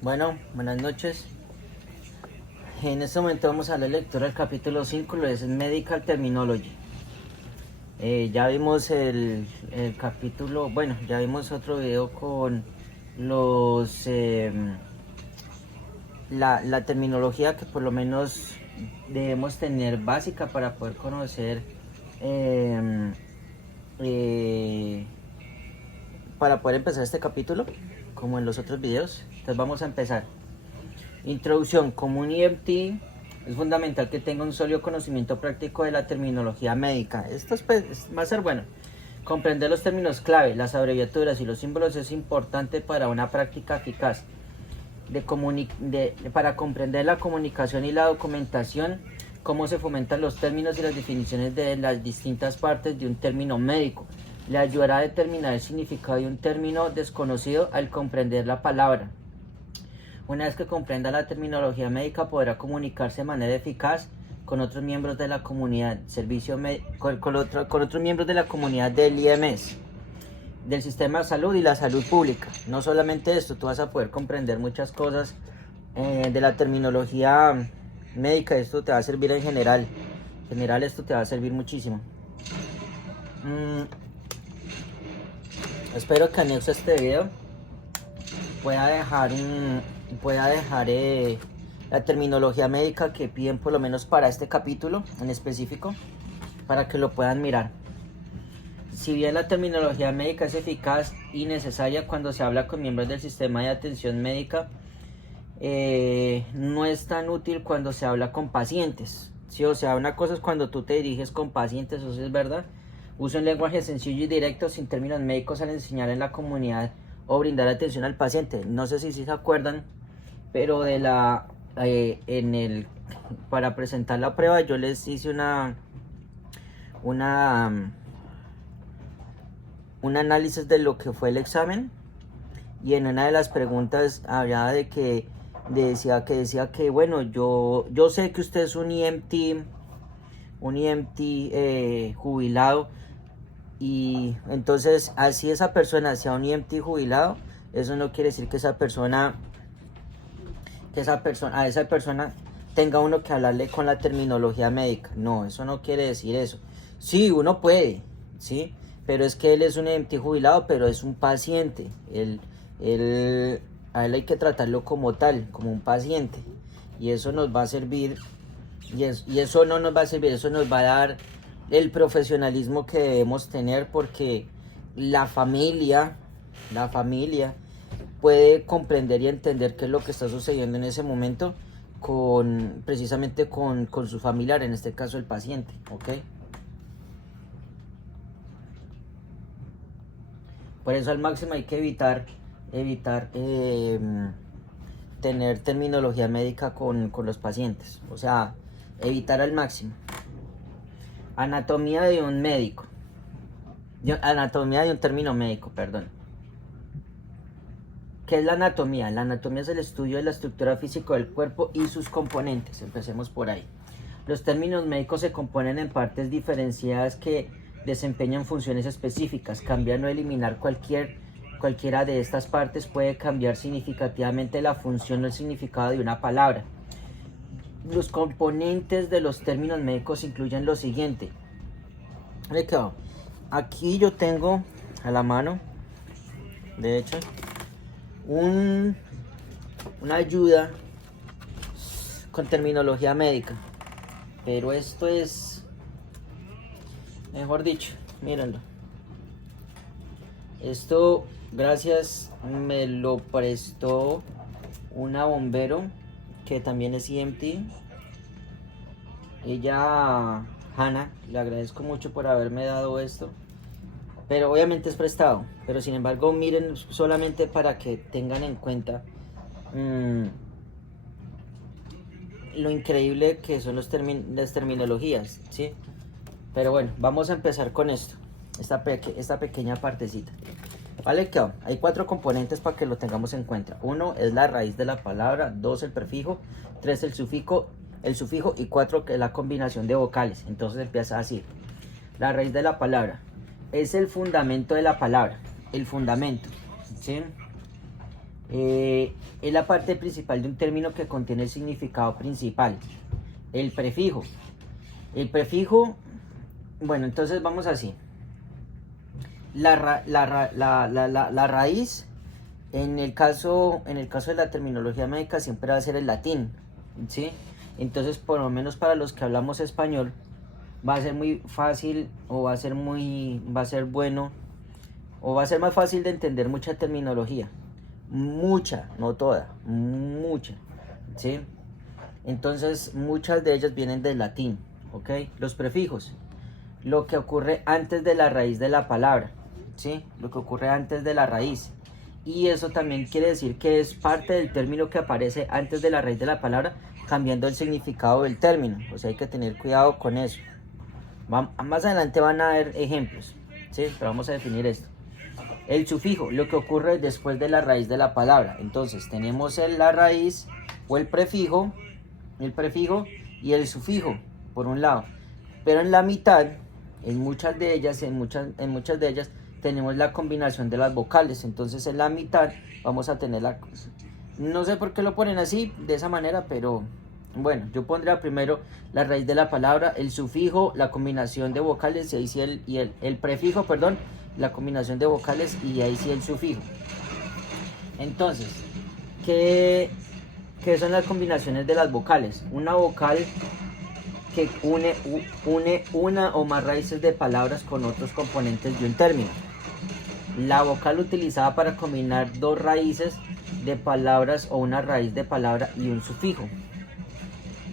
Bueno, buenas noches. En este momento vamos a la lectura del capítulo 5, lo es Medical Terminology. Ya vimos el capítulo, bueno, ya vimos otro video con los la terminología que por lo menos debemos tener básica para poder conocer, eh, eh, para poder empezar este capítulo, como en los otros videos. Entonces vamos a empezar. Introducción. Como un EMT es fundamental que tenga un sólido conocimiento práctico de la terminología médica. Esto va a ser bueno. Comprender los términos clave, las abreviaturas y los símbolos es importante para una práctica eficaz. Para comprender la comunicación y la documentación, cómo se fomentan los términos y las definiciones de las distintas partes de un término médico. Le ayudará a determinar el significado de un término desconocido al comprender la palabra. Una vez que comprenda la terminología médica, podrá comunicarse de manera eficaz con otros miembros de la comunidad, con otros miembros de la comunidad del IMS, del sistema de salud y la salud pública. No solamente esto, tú vas a poder comprender muchas cosas de la terminología médica. Esto te va a servir en general. En general esto te va a servir muchísimo. Espero que anexo a este video pueda dejar la terminología médica que piden, por lo menos para este capítulo en específico, para que lo puedan mirar. Si bien la terminología médica es eficaz y necesaria cuando se habla con miembros del sistema de atención médica, no es tan útil cuando se habla con pacientes. ¿Sí? O sea, una cosa es cuando tú te diriges con pacientes, eso es verdad. Usa un lenguaje sencillo y directo sin términos médicos al enseñar en la comunidad o brindar atención al paciente. No sé si se acuerdan, pero para presentar la prueba yo les hice un análisis de lo que fue el examen, y en una de las preguntas hablaba de que decía que bueno, yo sé que usted es un EMT jubilado, y entonces así esa persona sea un EMT jubilado, eso no quiere decir que a esa persona tenga uno que hablarle con la terminología médica. No, eso no quiere decir eso. Sí, uno puede, sí, pero es que él es un EMT jubilado, pero es un paciente. A él hay que tratarlo como tal, como un paciente, y eso nos va a servir, y eso no nos va a servir, eso nos va a dar el profesionalismo que debemos tener, porque la familia puede comprender y entender qué es lo que está sucediendo en ese momento precisamente con su familiar, en este caso el paciente, ¿ok? Por eso al máximo hay que evitar tener terminología médica con los pacientes, o sea, evitar al máximo. Anatomía de un término médico, perdón. ¿Qué es la anatomía? La anatomía es el estudio de la estructura física del cuerpo y sus componentes. Empecemos por ahí. Los términos médicos se componen en partes diferenciadas que desempeñan funciones específicas. Cambiar o eliminar cualquiera de estas partes puede cambiar significativamente la función o el significado de una palabra. Los componentes de los términos médicos incluyen lo siguiente. Aquí yo tengo a la mano, de hecho, una ayuda con terminología médica, pero esto es, mejor dicho, mírenlo. Esto, gracias, me lo prestó una bombero que también es EMT. Ella, Hannah, le agradezco mucho por haberme dado esto, pero obviamente es prestado. Pero sin embargo, miren, solamente para que tengan en cuenta lo increíble que son las terminologías, ¿sí? Pero bueno, vamos a empezar con esto, esta pequeña partecita. Vale, que hay 4 componentes para que lo tengamos en cuenta. 1 es la raíz de la palabra, 2 el prefijo, 3 el sufijo, y 4 que es la combinación de vocales. Entonces empieza así. La raíz de la palabra es el fundamento de la palabra, el fundamento, ¿sí? Es la parte principal de un término que contiene el significado principal, el prefijo. El prefijo, bueno, entonces vamos así. La raíz, en el caso de la terminología médica, siempre va a ser el latín, ¿sí? Entonces, por lo menos para los que hablamos español, va a ser muy fácil, o va a ser bueno, o va a ser más fácil de entender mucha terminología. Mucha, no toda, mucha, ¿sí? Entonces, muchas de ellas vienen del latín, ¿ok? Los prefijos, lo que ocurre antes de la raíz de la palabra, ¿sí? Lo que ocurre antes de la raíz. Y eso también quiere decir que es parte del término que aparece antes de la raíz de la palabra, cambiando el significado del término. O sea, hay que tener cuidado con eso. Más adelante van a haber ejemplos, ¿sí? Pero vamos a definir esto. El sufijo, lo que ocurre después de la raíz de la palabra. Entonces, tenemos la raíz o el prefijo y el sufijo, por un lado. Pero en la mitad, en muchas de ellas, tenemos la combinación de las vocales. Entonces, en la mitad vamos a tener no sé por qué lo ponen así, de esa manera, pero bueno, yo pondría primero la raíz de la palabra, el sufijo, la combinación de vocales, y ahí sí el prefijo, perdón, la combinación de vocales, y ahí sí el sufijo. Entonces, ¿qué son las combinaciones de las vocales? Una vocal que une una o más raíces de palabras con otros componentes de un término. La vocal utilizada para combinar dos raíces de palabras o una raíz de palabra y un sufijo.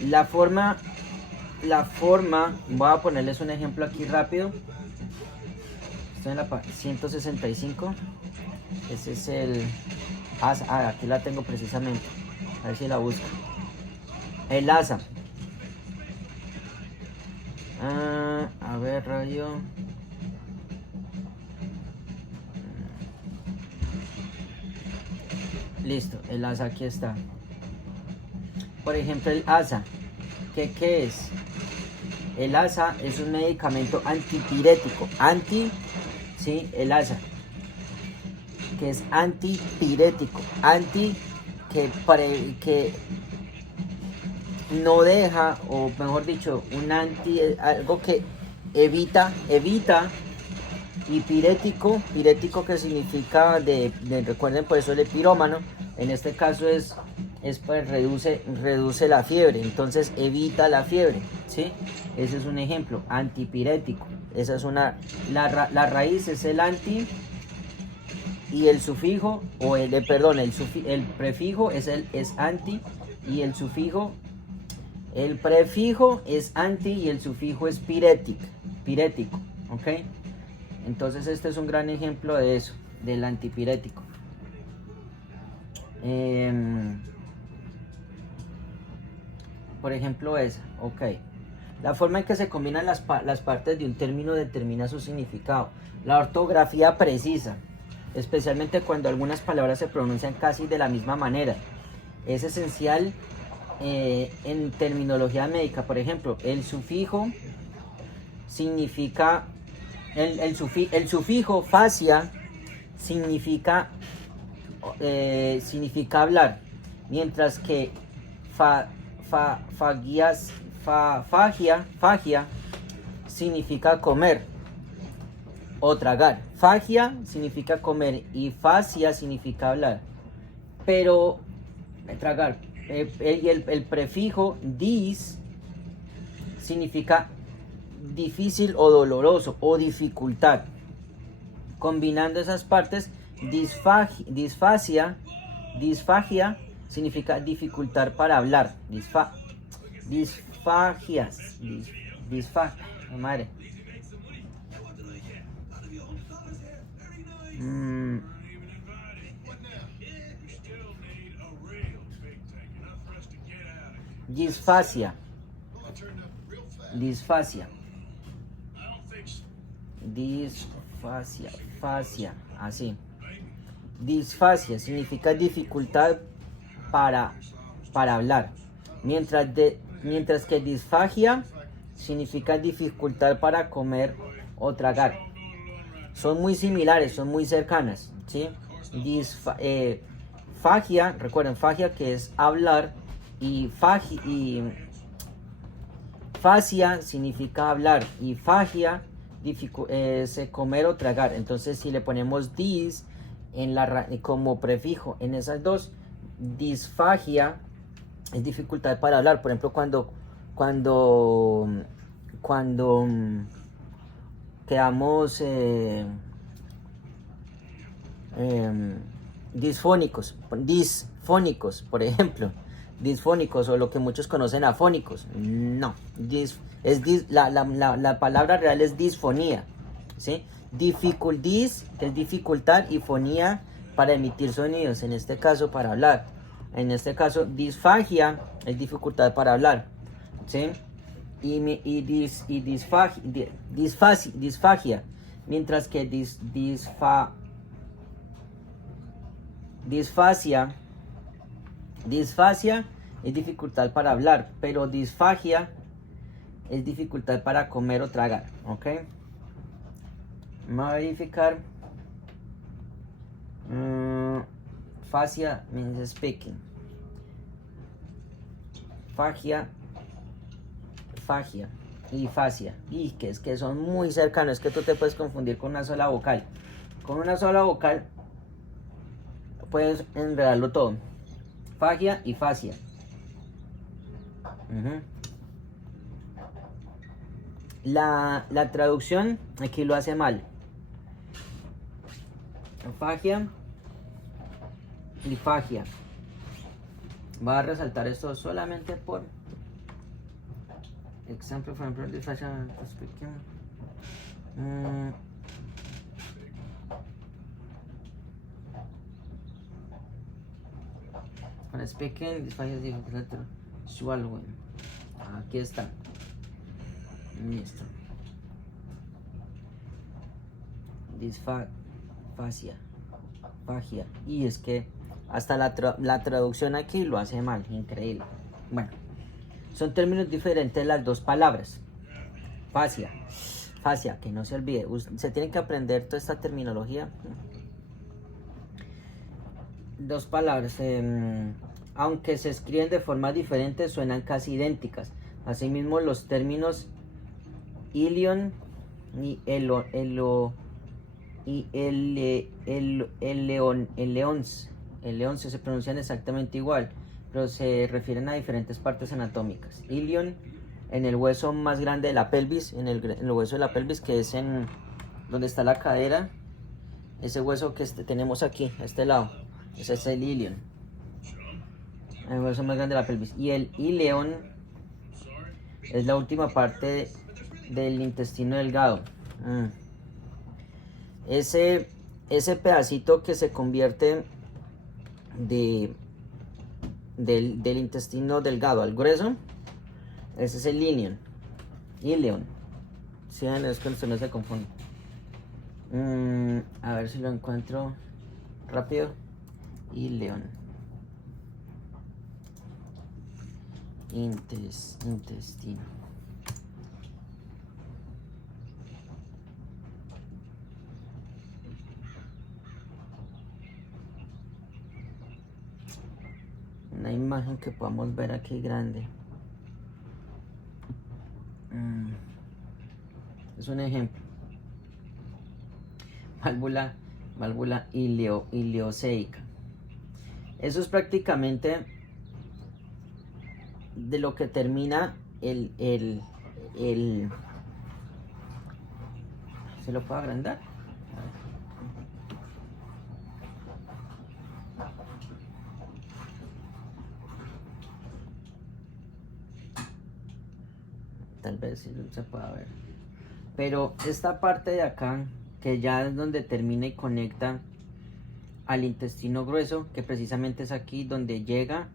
La forma, voy a ponerles un ejemplo aquí rápido. Estoy en la 165. Ese es el asa. Aquí la tengo precisamente. A ver si la busco. El asa. A ver, radio. Listo, el asa aquí está. Por ejemplo, el asa. ¿Qué es? El asa es un medicamento antipirético. Sí, el asa. Que es antipirético. Que no deja, o mejor dicho, algo que evita, y pirético que significa recuerden, por eso el pirómano, en este caso es pues reduce la fiebre, entonces evita la fiebre, ¿sí? Ese es un ejemplo, antipirético. Esa es la raíz es el anti, y el sufijo, o el prefijo es anti, y el sufijo, el prefijo es anti y el sufijo es pirético, ¿ok? Entonces este es un gran ejemplo de eso, del antipirético. Por ejemplo esa, ok. La forma en que se combinan las partes de un término determina su significado. La ortografía precisa, especialmente cuando algunas palabras se pronuncian casi de la misma manera. Es esencial en terminología médica. Por ejemplo, el sufijo significa, el sufijo facia significa hablar, mientras que fagia significa comer o tragar. Fagia significa comer y facia significa hablar, pero tragar. Y el prefijo dis significa difícil o doloroso o dificultad. Combinando esas partes, disfagia significa dificultar para hablar. Madre. Fascia, así. Disfasia significa dificultad para hablar, mientras que disfagia significa dificultad para comer o tragar. Son muy similares, son muy cercanas, ¿sí? fagia, recuerden, fagia que es hablar, y fascia significa hablar, y fagia es comer o tragar. Entonces si le ponemos dis como prefijo en esas dos, disfagia es dificultad para hablar. Por ejemplo, cuando quedamos disfónicos, por ejemplo, disfónicos, o lo que muchos conocen afónicos. No, la palabra real es disfonía, ¿sí? Dis, que es dificultad, y fonía para emitir sonidos, en este caso para hablar. En este caso, disfagia es dificultad para hablar, ¿sí? Disfagia, mientras que disfasia es dificultad para hablar, pero disfagia es dificultad para comer o tragar, ¿ok? Vamos a verificar. Fascia means speaking. Fagia y fascia, y que es que son muy cercanos, es que tú te puedes confundir con una sola vocal. Con una sola vocal puedes enredarlo todo. Fagia y fascia. La traducción aquí lo hace mal. Fagia y fagia. Voy a resaltar esto solamente por ejemplo. For example, this fascia speaking. Para speaking, this fascia is swallowing. Aquí está. Listo. Disfagia. Fagia. Y es que hasta la traducción aquí lo hace mal. Increíble. Bueno, son términos diferentes las dos palabras. Fascia, que no se olvide. Se tienen que aprender toda esta terminología. Dos palabras. Aunque se escriben de forma diferente, suenan casi idénticas. Asimismo, los términos ilion y el leonce se pronuncian exactamente igual, pero se refieren a diferentes partes anatómicas. Ilion en el hueso más grande de la pelvis, en el hueso de la pelvis, que es en donde está la cadera, ese hueso que tenemos aquí, a este lado, ese es el ilion, el hueso más grande de la pelvis. Y el ileón es la última parte del intestino delgado. Ese pedacito que se convierte del intestino delgado al grueso, ese es el ileón. Sí, es que usted no se confunde. A ver si lo encuentro rápido. Ileón. Intestino. Una imagen que podamos ver aquí grande. Es un ejemplo. Válvula ileoceica. Eso es prácticamente de lo que termina el ¿se lo puedo agrandar? Tal vez sí se pueda ver. Pero esta parte de acá, que ya es donde termina y conecta al intestino grueso, que precisamente es aquí donde llega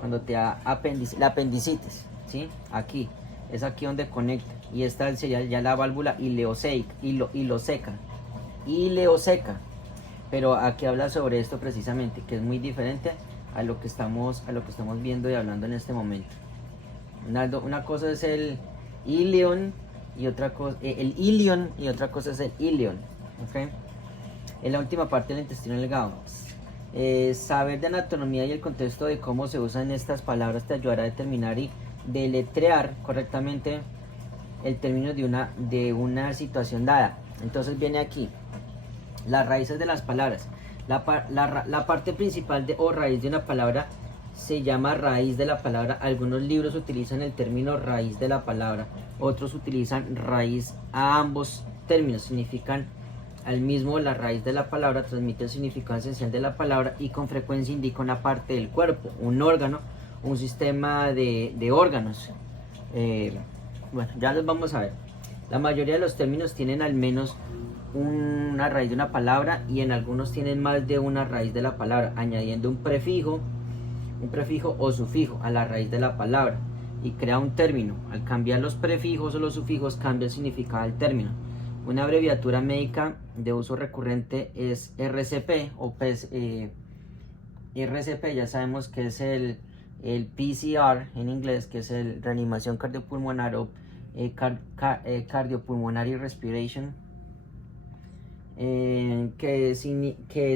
cuando te da la apendicitis, ¿sí? Aquí, es aquí donde conecta. Y esta sería ya la válvula ileoseca. Pero aquí habla sobre esto precisamente, que es muy diferente a lo que estamos viendo y hablando en este momento. Una cosa es el ilion y otra cosa es el ileón, ¿ok? En la última parte del intestino delgado. Saber de anatomía y el contexto de cómo se usan estas palabras te ayudará a determinar y deletrear correctamente el término de una situación dada. Entonces viene aquí las raíces de las palabras. La parte principal o raíz de una palabra se llama raíz de la palabra. Algunos libros utilizan el término raíz de la palabra, otros utilizan raíz a ambos términos. Significan al mismo. La raíz de la palabra transmite el significado esencial de la palabra y con frecuencia indica una parte del cuerpo, un órgano, un sistema de órganos. Bueno, ya los vamos a ver. La mayoría de los términos tienen al menos una raíz de una palabra y en algunos tienen más de una raíz de la palabra, añadiendo un prefijo o sufijo a la raíz de la palabra y crea un término. Al cambiar los prefijos o los sufijos cambia el significado del término. Una abreviatura médica de uso recurrente es RCP o RCP, ya sabemos que es el PCR en inglés, que es el reanimación cardiopulmonar o cardiopulmonary respiration, que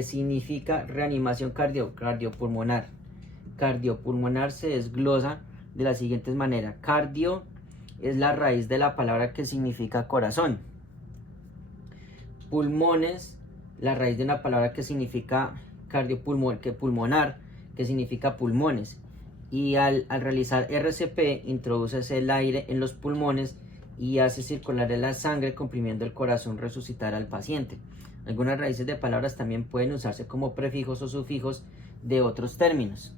significa reanimación cardiopulmonar. Cardiopulmonar se desglosa de la siguiente manera: cardio es la raíz de la palabra que significa corazón. Pulmones, la raíz de una palabra que significa pulmonar, que significa pulmones. Y al realizar RCP, introduces el aire en los pulmones y hace circular la sangre, comprimiendo el corazón, resucitar al paciente. Algunas raíces de palabras también pueden usarse como prefijos o sufijos de otros términos.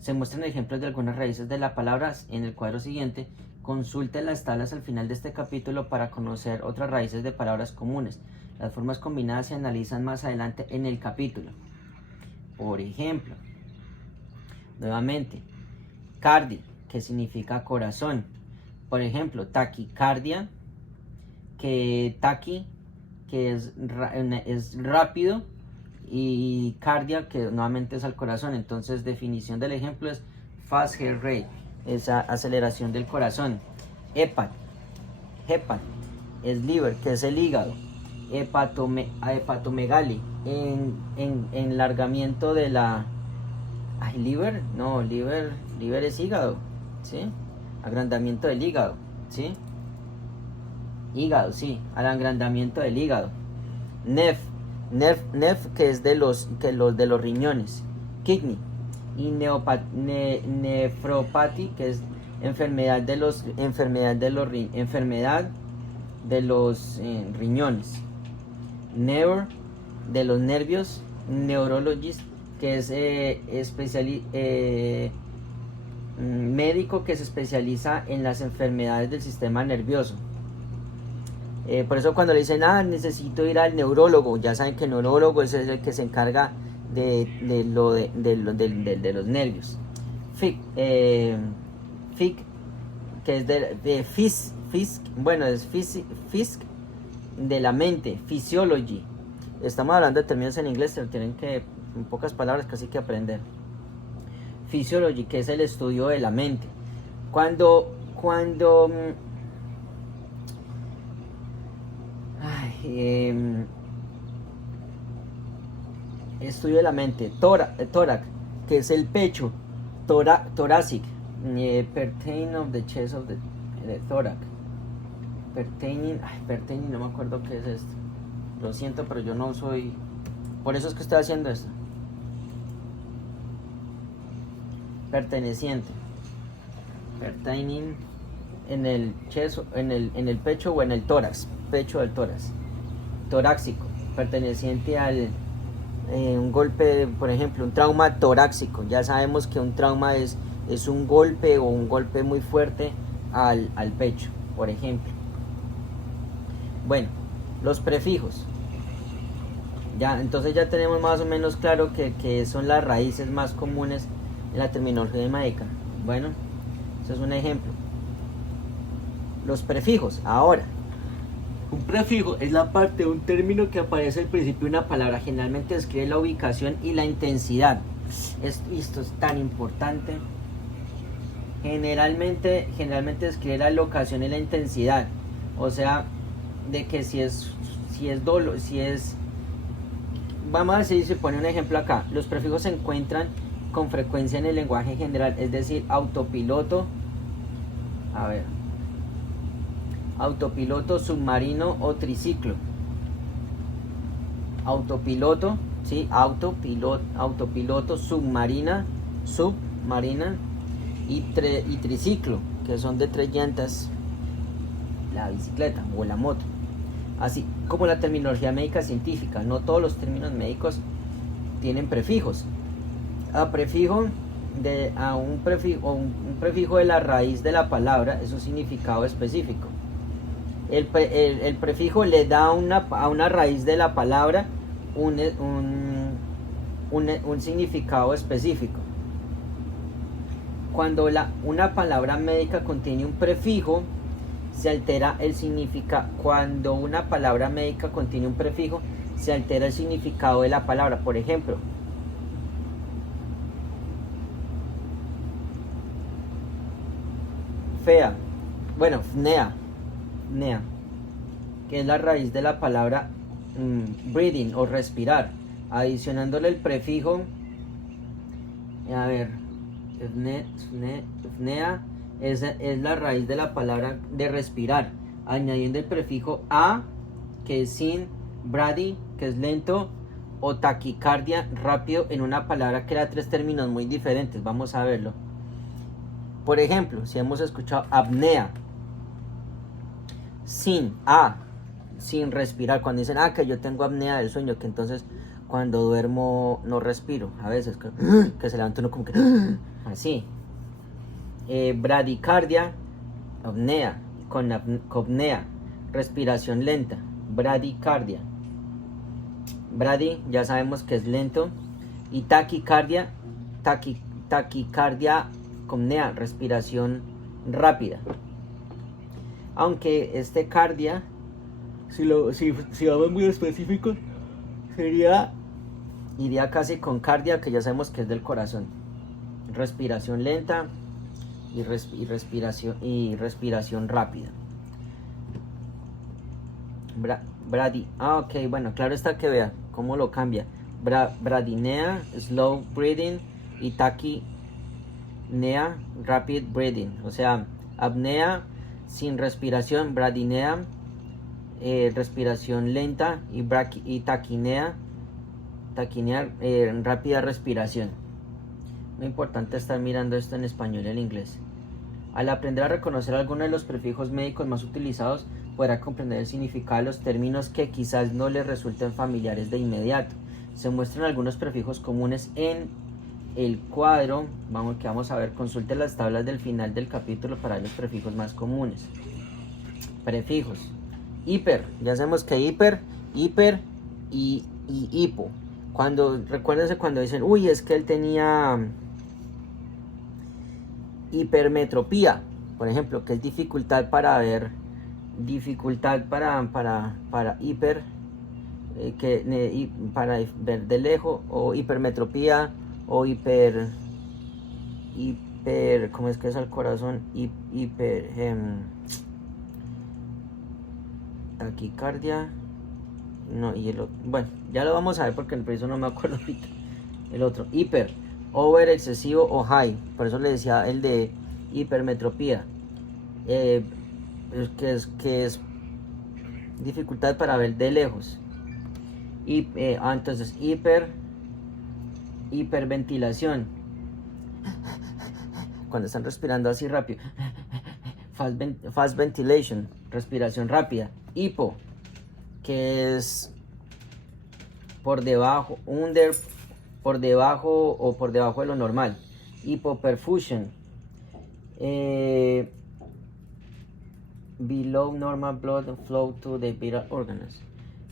Se muestran ejemplos de algunas raíces de las palabras en el cuadro siguiente. Consulte las tablas al final de este capítulo para conocer otras raíces de palabras comunes. Las formas combinadas se analizan más adelante en el capítulo. Por ejemplo, nuevamente, cardi, que significa corazón. Por ejemplo, taquicardia, que taqui, que es rápido, y cardia, que nuevamente es al corazón. Entonces, definición del ejemplo es fast heart rate, esa aceleración del corazón. Hepat es liver, que es el hígado. Hepatomegaly, enlargamiento de la... liver es hígado, ¿sí? Agrandamiento del hígado, ¿sí? Hígado, sí, al agrandamiento del hígado. Nef, que es de los riñones. Kidney y nefropathy, que es enfermedad de los riñones. Neuro, de los nervios. Neurologist, que es médico que se especializa en las enfermedades del sistema nervioso. Por eso cuando le dicen, necesito ir al neurólogo, ya saben que el neurólogo es el que se encarga de los nervios. Fic, que es de Fisk, bueno, es Fisk de la mente. Physiology, estamos hablando de términos en inglés, pero tienen que, en pocas palabras, casi que aprender. Physiology, que es el estudio de la mente. Estudio de la mente. Tórax, que es el pecho. Thoracic, pertaining of the chest of the thorax. Pertaining, no me acuerdo qué es esto. Lo siento, pero yo no soy... Por eso es que estoy haciendo esto. Perteneciente. Pertaining en el chest, en el pecho o en el tórax. Pecho del tórax. Torácico, perteneciente al un golpe, por ejemplo, un trauma torácico. Ya sabemos que un trauma es un golpe o un golpe muy fuerte al pecho, por ejemplo. Bueno, los prefijos. Entonces ya tenemos más o menos claro que son las raíces más comunes en la terminología médica. Bueno, eso es un ejemplo. Los prefijos. Ahora, un prefijo es la parte de un término que aparece al principio de una palabra. Generalmente describe la ubicación y la intensidad. Esto es tan importante. Generalmente describe la locación y la intensidad. O sea, de que si es vamos a decir, se pone un ejemplo acá. Los prefijos se encuentran con frecuencia en el lenguaje general, es decir, autopiloto, a ver, autopiloto, submarino o triciclo. Autopiloto, ¿sí? Autopiloto, submarina y triciclo, que son de 3 llantas, la bicicleta o la moto. Así como la terminología médica científica, no todos los términos médicos tienen prefijos. Un prefijo de la raíz de la palabra es un significado específico. El prefijo le da a una raíz de la palabra un significado específico. Cuando una palabra médica contiene un prefijo, se altera el significado. Cuando una palabra médica contiene un prefijo, se altera el significado de la palabra. Por ejemplo, fea, bueno, fnea, que es la raíz de la palabra breathing o respirar, adicionándole el prefijo, a ver, fnea es la raíz de la palabra de respirar, añadiendo el prefijo a, que es sin, brady, que es lento, o taquicardia, rápido, en una palabra que da 3 términos muy diferentes. Vamos a verlo. Por ejemplo, si hemos escuchado apnea, sin respirar, cuando dicen que yo tengo apnea del sueño, que entonces cuando duermo no respiro, a veces que se levanta uno como que así. Bradicardia, apnea, con apnea, respiración lenta, bradicardia. Brady ya sabemos que es lento, y taquicardia, taquicardia, apnea, respiración rápida. Aunque este cardia, si vamos muy específicos, iría casi con cardia, que ya sabemos que es del corazón. Respiración lenta y respiración rápida. Brady, ok, bueno, claro está, que vea cómo lo cambia. Bradinea, slow breathing, y taquinea, rapid breathing. O sea, apnea sin respiración, bradinea, respiración lenta, y taquinea, rápida respiración. Muy importante estar mirando esto en español y en inglés. Al aprender a reconocer algunos de los prefijos médicos más utilizados, podrá comprender el significado de los términos que quizás no les resulten familiares de inmediato. Se muestran algunos prefijos comunes en el cuadro. Vamos a ver, consulte las tablas del final del capítulo para ver los prefijos más comunes. Prefijos. Hiper, ya sabemos que hiper y hipo. Recuérdense cuando dicen, uy, es que él tenía hipermetropía, por ejemplo, que es dificultad para ver, para hiper, para ver de lejos, o hipermetropía, o hiper, ¿cómo es que es al corazón? Taquicardia, no, y el otro, bueno, ya lo vamos a ver porque el precio no me acuerdo ahorita. El otro, hiper, over, excesivo o high, por eso le decía el de hipermetropía, que es dificultad para ver de lejos. Entonces hiperventilación, cuando están respirando así rápido. Fast ventilation, respiración rápida. Hipo, que es por debajo, por debajo de lo normal. Hipoperfusion, below normal blood flow to the vital organs.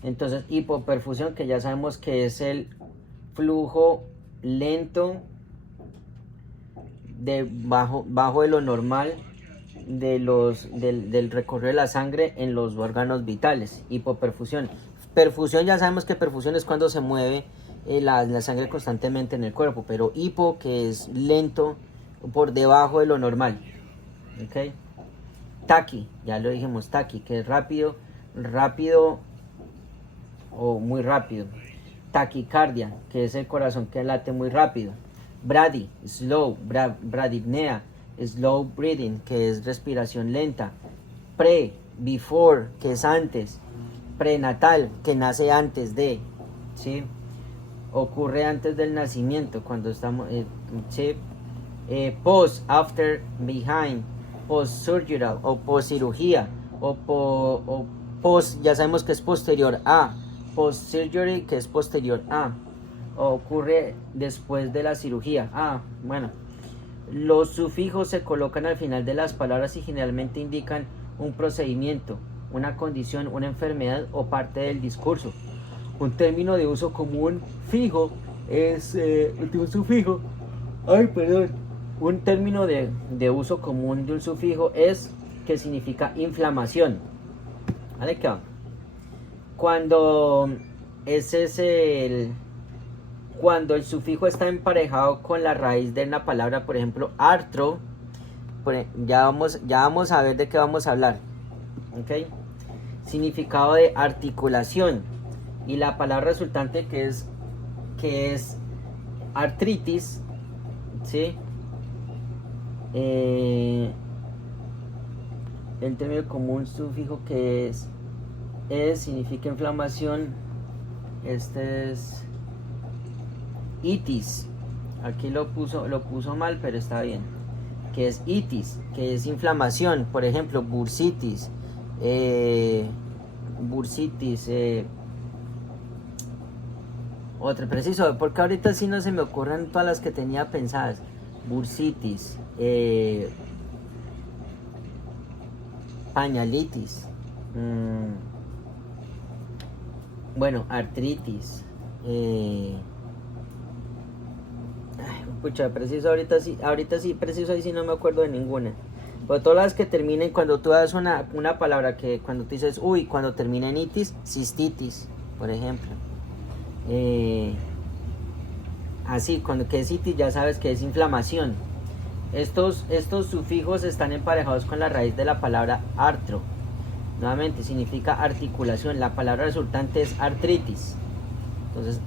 Entonces, hipoperfusión, que ya sabemos que es el flujo lento bajo de lo normal del recorrido de la sangre en los órganos vitales. Hipoperfusión. Perfusión, ya sabemos que perfusión es cuando se mueve la sangre constantemente en el cuerpo, pero hipo, que es lento, por debajo de lo normal. ¿Okay? Taqui, ya lo dijimos, taqui, que es rápido o muy rápido. taquicardia, que es el corazón que late muy rápido. Brady, slow, bradypnea, slow breathing, que es respiración lenta. Pre, before, que es antes. Prenatal, que nace antes de, ¿sí? Ocurre antes del nacimiento, cuando estamos, ¿sí? Post, after, behind, post surgical o post cirugía, o post, ya sabemos que es posterior a, post surgery, que es posterior a, o ocurre después de la cirugía. Bueno, los sufijos se colocan al final de las palabras y generalmente indican un procedimiento, una condición, una enfermedad o parte del discurso. Un término de uso común fijo es un sufijo. Un término de uso común de un sufijo es que significa inflamación. ¿Vale? ¿Qué va? Cuando cuando el sufijo está emparejado con la raíz de una palabra, por ejemplo, artro, ya vamos a ver de qué vamos a hablar. ¿Ok? Significado de articulación. Y la palabra resultante que es artritis, ¿sí? El término común sufijo que es significa inflamación. Este es itis. Aquí lo puso mal, pero está bien. Que es itis, que es inflamación. Por ejemplo, bursitis. Otro preciso, porque ahorita sí no se me ocurren todas las que tenía pensadas. Bursitis, pañalitis, bueno, artritis, pucha, preciso ahorita sí, preciso ahí sí no me acuerdo de ninguna. Pero todas las que terminen, cuando tú das una palabra que cuando tú dices, uy, cuando termina en itis, cistitis, por ejemplo. Así, cuando que es itis ya sabes que es inflamación. Estos sufijos están emparejados con la raíz de la palabra artro. Nuevamente significa articulación. La palabra resultante es artritis. Entonces,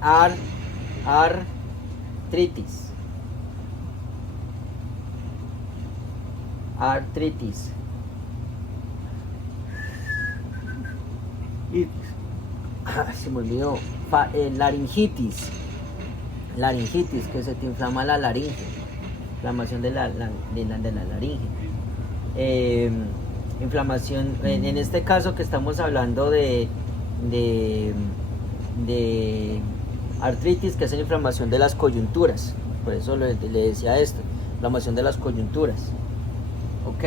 artritis. Artritis. Se me olvidó. Laringitis. Laringitis, que se te inflama la laringe. Inflamación de la laringe. Inflamación, en este caso que estamos hablando de artritis, que es la inflamación de las coyunturas. Por eso le decía esto, inflamación de las coyunturas. Ok.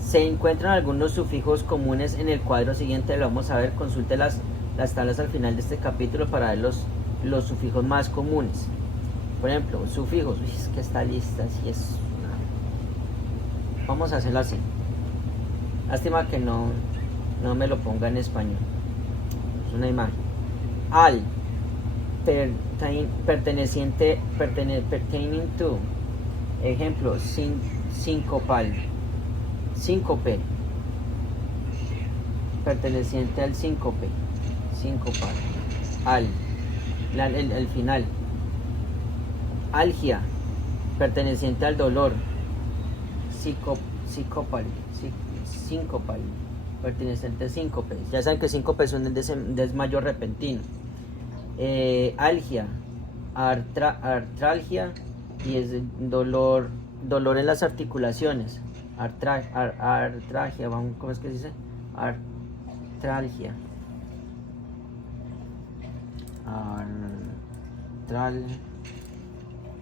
Se encuentran algunos sufijos comunes en el cuadro siguiente, lo vamos a ver. Consulte las tablas al final de este capítulo para ver los sufijos más comunes. Por ejemplo, sufijos, es que esta lista sí es... Vamos a hacerlo así. Lástima que no me lo ponga en español. Es una imagen. Al, pertaining to. Ejemplo, sincopal. Síncope, perteneciente al síncope, sincopal, el final. Algia, perteneciente al dolor. Sincopal, perteneciente al síncope. Ya saben que síncope es un desmayo repentino. Algia, artralgia, y es dolor en las articulaciones. Artralgia, ¿cómo es que se dice? Artralgia.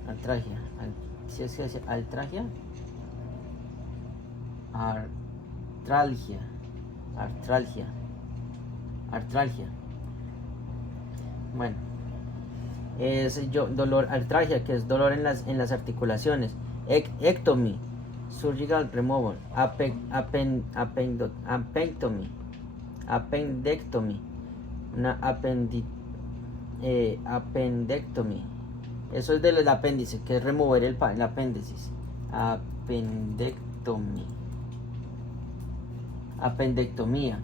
Artralgia. ¿Sí es que dice artralgia? Artralgia. Bueno, es dolor, artralgia, que es dolor en las articulaciones. Ectomy, surgical removal. Appendectomy, una appendectomy. Eso es del apéndice, que es remover el apéndice. Appendectomy. apendectomía.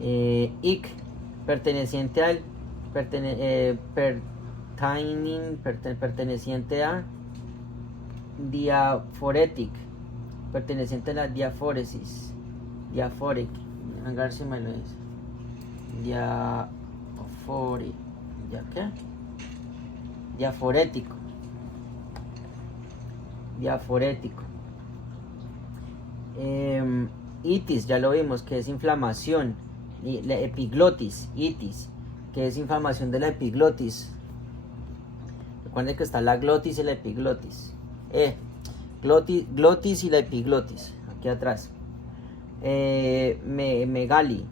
IC, perteneciente al, perteneciente a diaphoretic, perteneciente a la diaforesis, diaphoric, a ver si me lo dice, diaphoric, ¿ya qué? Diaforético, diaforético. Itis, ya lo vimos, que es inflamación. Y la epiglotis, itis, que es inflamación de la epiglotis. Recuerden que está la glotis y la epiglotis. Glotis y la epiglotis, aquí atrás. Megali,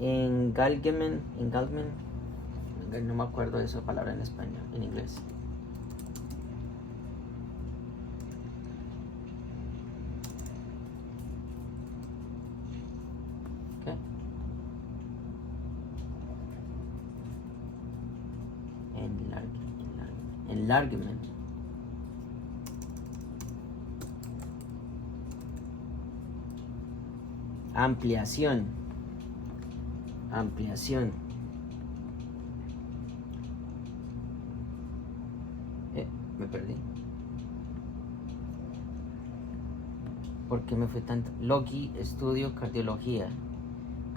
engalmen, no me acuerdo de esa palabra en español, en inglés. Enlargement. Ampliación. Me perdí. ¿Por qué me fue tanto? Logi, estudio, cardiología.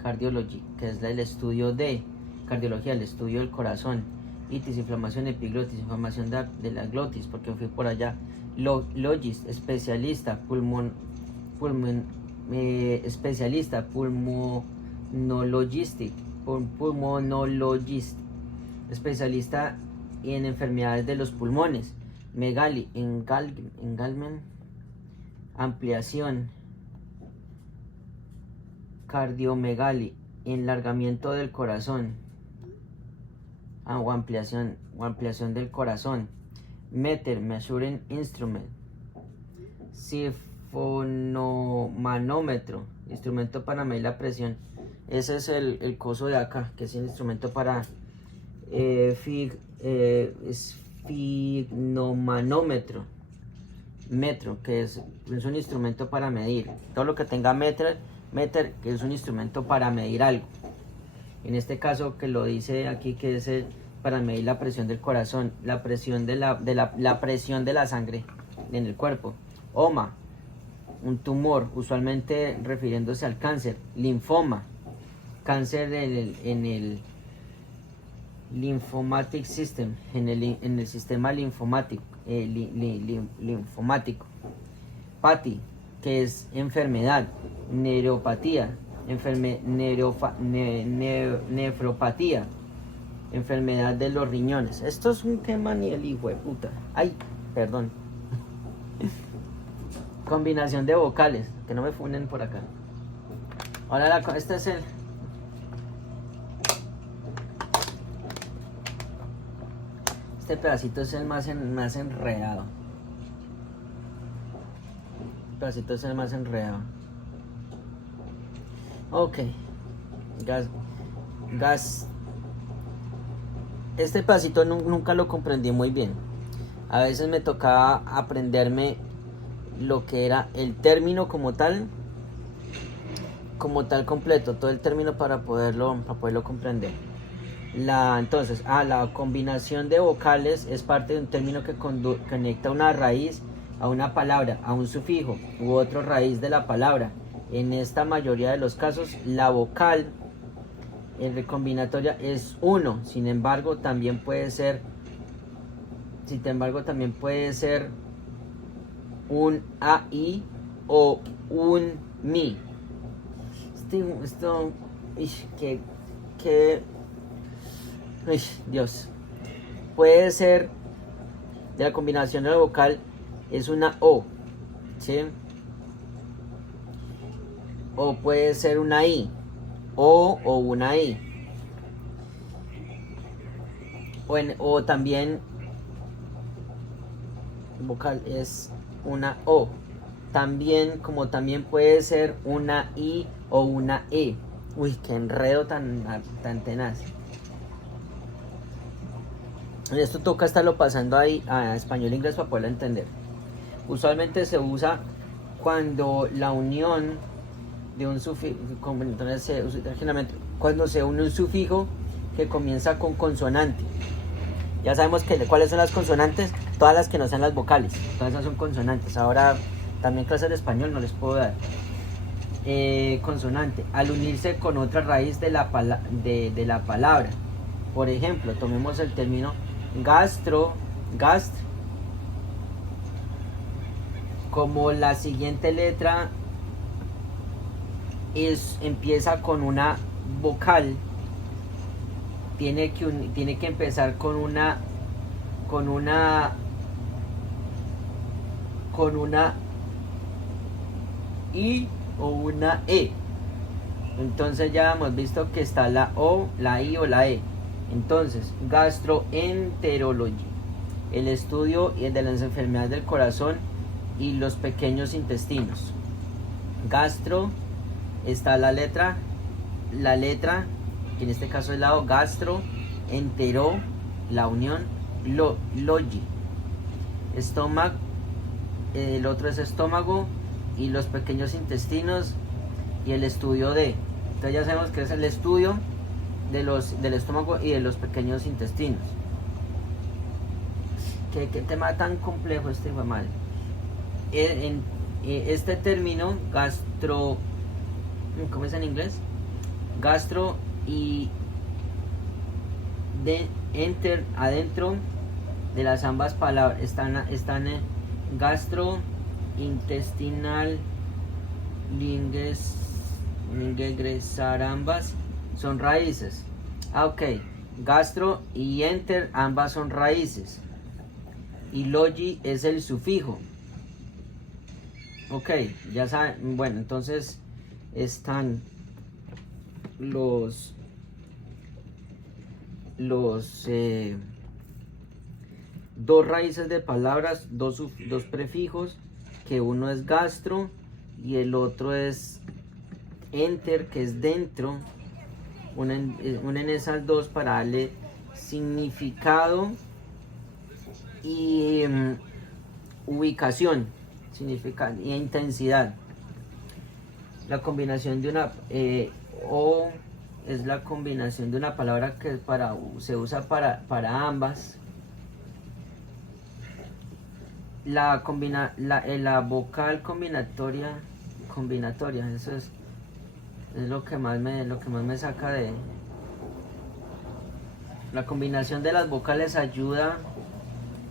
Cardiology, que es el estudio de cardiología, el estudio del corazón. Itis, inflamación, epiglotis, inflamación de la glotis, porque fui por allá. Logist, especialista, especialista, pulmonologist, especialista en enfermedades de los pulmones. Megali, engalmen, ampliación. Cardiomegali, enlargamiento del corazón. O ampliación del corazón. Meter, measuring instrument. Sifonomanómetro, instrumento para medir la presión. Ese es el coso de acá, que es el instrumento para esfignomanómetro. Metro, que es un instrumento para medir. Todo lo que tenga meter, que es un instrumento para medir algo. En este caso, que lo dice aquí, que es para medir la presión del corazón, la presión de la presión de la sangre en el cuerpo. Oma, un tumor, usualmente refiriéndose al cáncer. Linfoma, cáncer en el lymphomatic system, en el sistema linfomático. Pati, que es enfermedad. Neuropatía, nefropatía, enfermedad de los riñones. Esto es un tema ni el hijo de puta. Ay, perdón. Combinación de vocales, que no me funen por acá. Ahora este es este pedacito es el más enredado. Este pedacito es el más enredado. Ok. Gas. Este pedacito nunca lo comprendí muy bien. A veces me tocaba aprenderme lo que era el término como tal completo, todo el término para poderlo comprender. Entonces, la combinación de vocales es parte de un término que conecta una raíz a una palabra, a un sufijo u otro raíz de la palabra. En esta mayoría de los casos, la vocal recombinatoria es 1, sin embargo, también puede ser un AI o un MI. Dios. Puede ser de la combinación de la vocal es una O, ¿sí? O puede ser una I, O una I. O también vocal es una O. También puede ser una I o una E. Uy, qué enredo tan tenaz. Esto toca estarlo pasando ahí a español e inglés para poderlo entender. Usualmente se usa cuando la unión de un sufijo. Entonces generalmente cuando se une un sufijo que comienza con consonante. Ya sabemos cuáles son las consonantes, todas las que no sean las vocales, todas esas son consonantes. Ahora también clases de español no les puedo dar. Consonante, al unirse con otra raíz de la palabra. Por ejemplo, tomemos el término gastro, como la siguiente letra empieza con una vocal, tiene que empezar con una I o una E. Entonces ya hemos visto que está la O, la I o la E. Entonces, gastroenterology, el estudio de las enfermedades del corazón y los pequeños intestinos. Gastro, está la letra, que en este caso es la O, gastro, entero, la unión, logi. Estómago, el otro es estómago y los pequeños intestinos y el estudio de. Entonces ya sabemos que es el estudio del estómago y de los pequeños intestinos. ¿Qué tema tan complejo fue mal? Este término gastro, ¿cómo es en inglés? Gastro y adentro de las ambas palabras están gastrointestinal, ingresar, ambas son raíces. Ok, gastro y enter ambas son raíces y logi es el sufijo. Ok, ya saben. Bueno, entonces están los dos raíces de palabras, dos prefijos, que uno es gastro y el otro es enter, que es dentro. Unen esas dos para darle significado y ubicación, significado e intensidad. La combinación de una o es la combinación de una palabra que se usa para ambas. La vocal combinatoria, eso es lo que más me saca de. La combinación de las vocales ayuda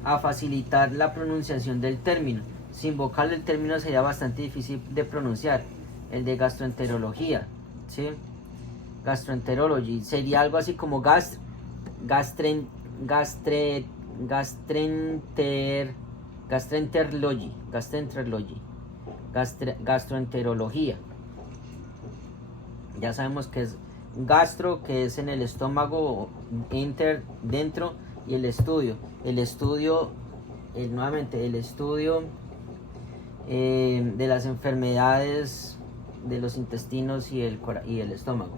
a facilitar la pronunciación del término. Sin vocal el término sería bastante difícil de pronunciar. El de gastroenterología, ¿sí? Gastroenterology sería algo así como gastroenterología. Ya sabemos que es gastro, que es en el estómago, enter, dentro, y el estudio de las enfermedades de los intestinos y el estómago.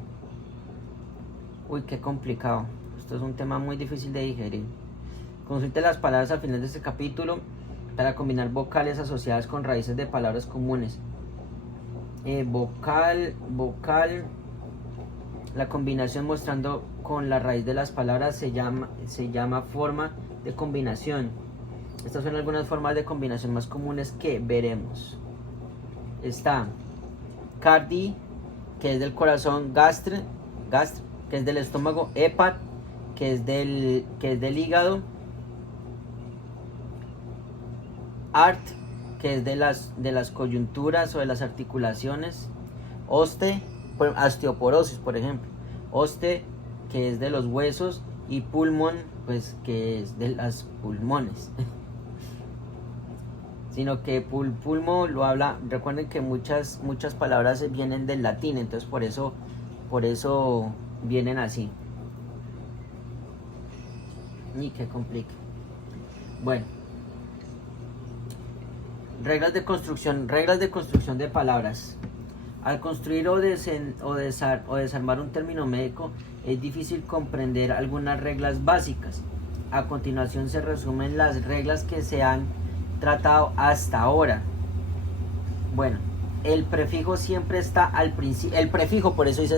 Uy, qué complicado. Esto es un tema muy difícil de digerir. Consulte las palabras al final de este capítulo para combinar vocales asociadas con raíces de palabras comunes. Vocal, la combinación mostrando con la raíz de las palabras se llama forma de combinación. Estas son algunas formas de combinación más comunes que veremos. Está cardi, que es del corazón, gastr, que es del estómago, hepat, que es del hígado, art, que es de las coyunturas o de las articulaciones, oste, osteoporosis, por ejemplo, oste, que es de los huesos, y pulmón, pues que es de los pulmones. Sino que pulmo lo habla, recuerden que muchas palabras vienen del latín, entonces por eso vienen así. Y que complique. Bueno, reglas de construcción de palabras. Al construir o desarmar un término médico es difícil comprender algunas reglas básicas. A continuación se resumen las reglas que se han tratado hasta ahora. Bueno, el prefijo siempre está al principio, el prefijo, por eso dice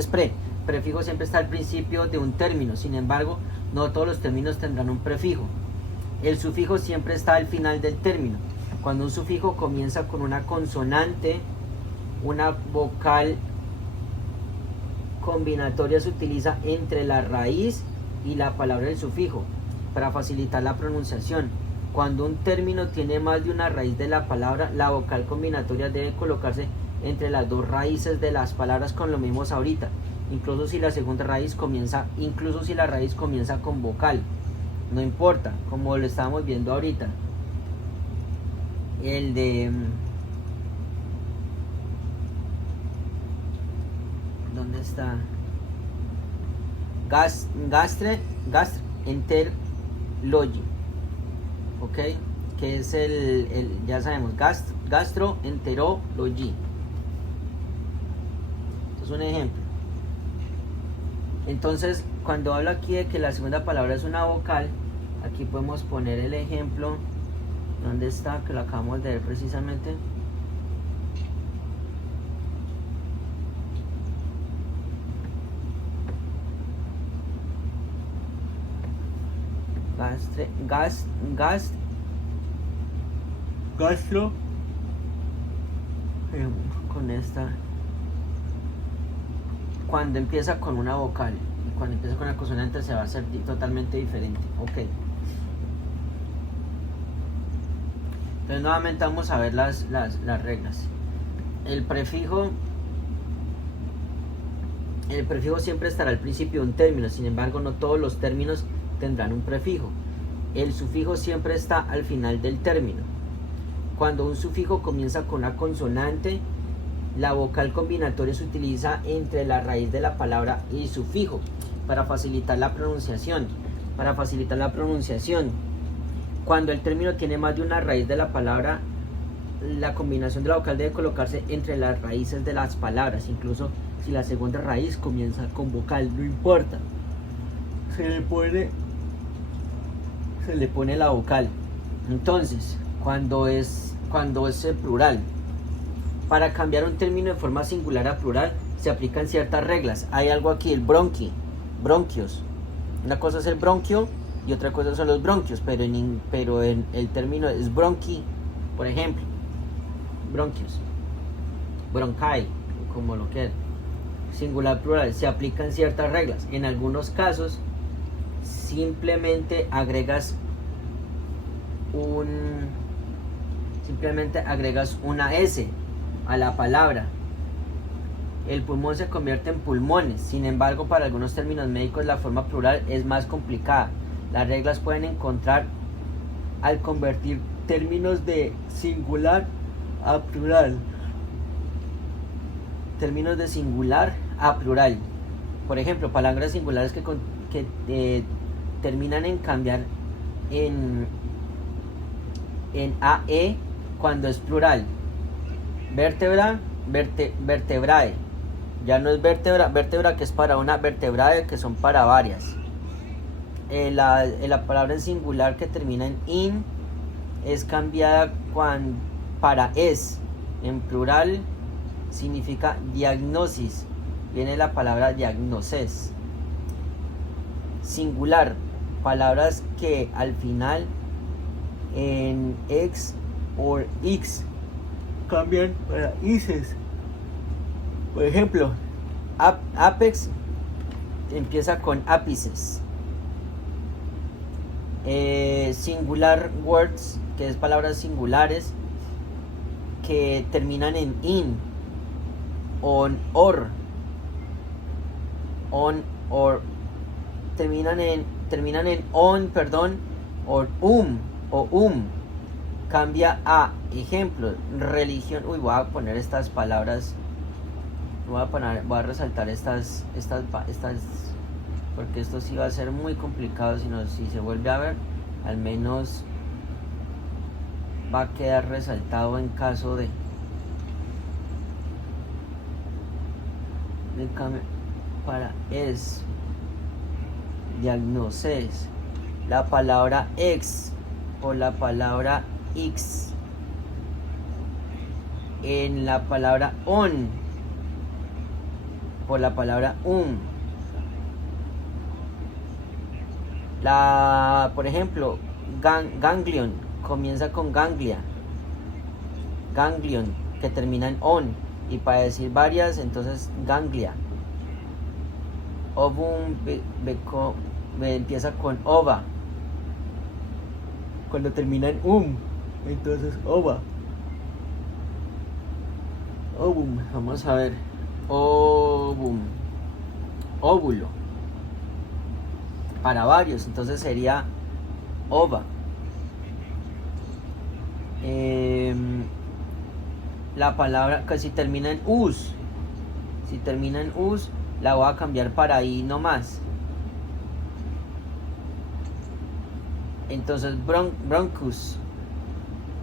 prefijo siempre está al principio de un término, sin embargo, no todos los términos tendrán un prefijo. El sufijo siempre está al final del término. Cuando un sufijo comienza con una consonante, una vocal combinatoria se utiliza entre la raíz y la palabra del sufijo para facilitar la pronunciación. Cuando un término tiene más de una raíz de la palabra, la vocal combinatoria debe colocarse entre las dos raíces de las palabras, con lo mismo ahorita. Incluso si la segunda raíz comienza, incluso si la raíz comienza con vocal, no importa, como lo estábamos viendo ahorita. El de ¿dónde está? Gastroenterology, ok, que es ya sabemos, gastroenterology. Esto es un ejemplo. Entonces, cuando hablo aquí de que la segunda palabra es una vocal, aquí podemos poner el ejemplo. ¿Dónde está? Que lo acabamos de ver precisamente. Gastro con esta, cuando empieza con una vocal y cuando empieza con una consonante se va a hacer totalmente diferente. Ok, entonces nuevamente vamos a ver las reglas. El prefijo siempre estará al principio de un término, sin embargo no todos los términos tendrán un prefijo. El sufijo siempre está al final del término. Cuando un sufijo comienza con una consonante, la vocal combinatoria se utiliza entre la raíz de la palabra y sufijo para facilitar la pronunciación. Cuando el término tiene más de una raíz de la palabra, la combinación de la vocal debe colocarse entre las raíces de las palabras, incluso si la segunda raíz comienza con vocal, no importa. Se le pone la vocal. Entonces, cuando es plural, para cambiar un término de forma singular a plural se aplican ciertas reglas. Hay algo aquí, el bronquios. Una cosa es el bronquio y otra cosa son los bronquios, pero en el término es bronqui, por ejemplo, bronquios, bronchi, como lo quieran. Singular, plural, se aplican ciertas reglas. En algunos casos simplemente agregas una S a la palabra. El pulmón se convierte en pulmones. Sin embargo, para algunos términos médicos la forma plural es más complicada. Las reglas pueden encontrar al convertir términos de singular a plural. Términos de singular a plural. Por ejemplo, palabras singulares que terminan en cambiar en AE cuando es plural. Vértebra, vertebrae. Ya no es vértebra que es para una, vertebrae que son para varias. La palabra en singular que termina en in es cambiada para es. En plural significa diagnosis. Viene la palabra diagnoses. Singular, palabras que al final en ex o x cambian para ises. Por ejemplo, apex empieza con ápices. Singular words, que es palabras singulares que terminan en in, on, or, terminan en on, or o cambia a. Ejemplo, religión. Voy a poner estas palabras, voy a resaltar estas porque esto sí va a ser muy complicado. Si se vuelve a ver, al menos va a quedar resaltado en caso de cambio. Para es diagnosis, la palabra ex o la palabra x en la palabra on por la palabra por ejemplo, ganglion comienza con ganglion, que termina en on, y para decir varias, entonces ganglia. Ovum empieza con ova, cuando termina en entonces ova. Ovum, vamos a ver, ovum, óvulo, para varios, entonces sería ova. La palabra que si termina en us, la voy a cambiar para ahí nomás. Entonces broncus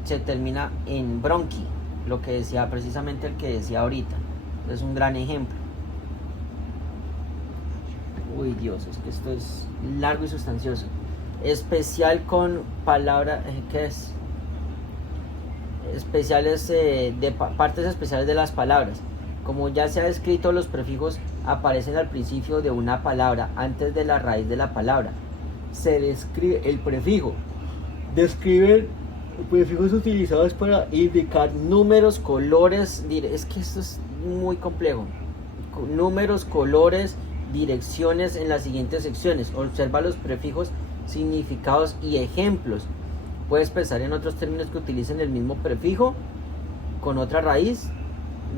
se termina en bronqui, lo que decía precisamente el que decía ahorita. Es un gran ejemplo. Uy, Dios, es que esto es largo y sustancioso. Especial con palabra, ¿qué es? Especiales partes especiales de las palabras. Como ya se ha descrito, los prefijos aparecen al principio de una palabra, antes de la raíz de la palabra. Se describe el prefijo. Describen prefijos utilizados para indicar números, colores. Es que esto es muy complejo. Números, colores, direcciones en las siguientes secciones. Observa los prefijos, significados y ejemplos. Puedes pensar en otros términos que utilicen el mismo prefijo con otra raíz.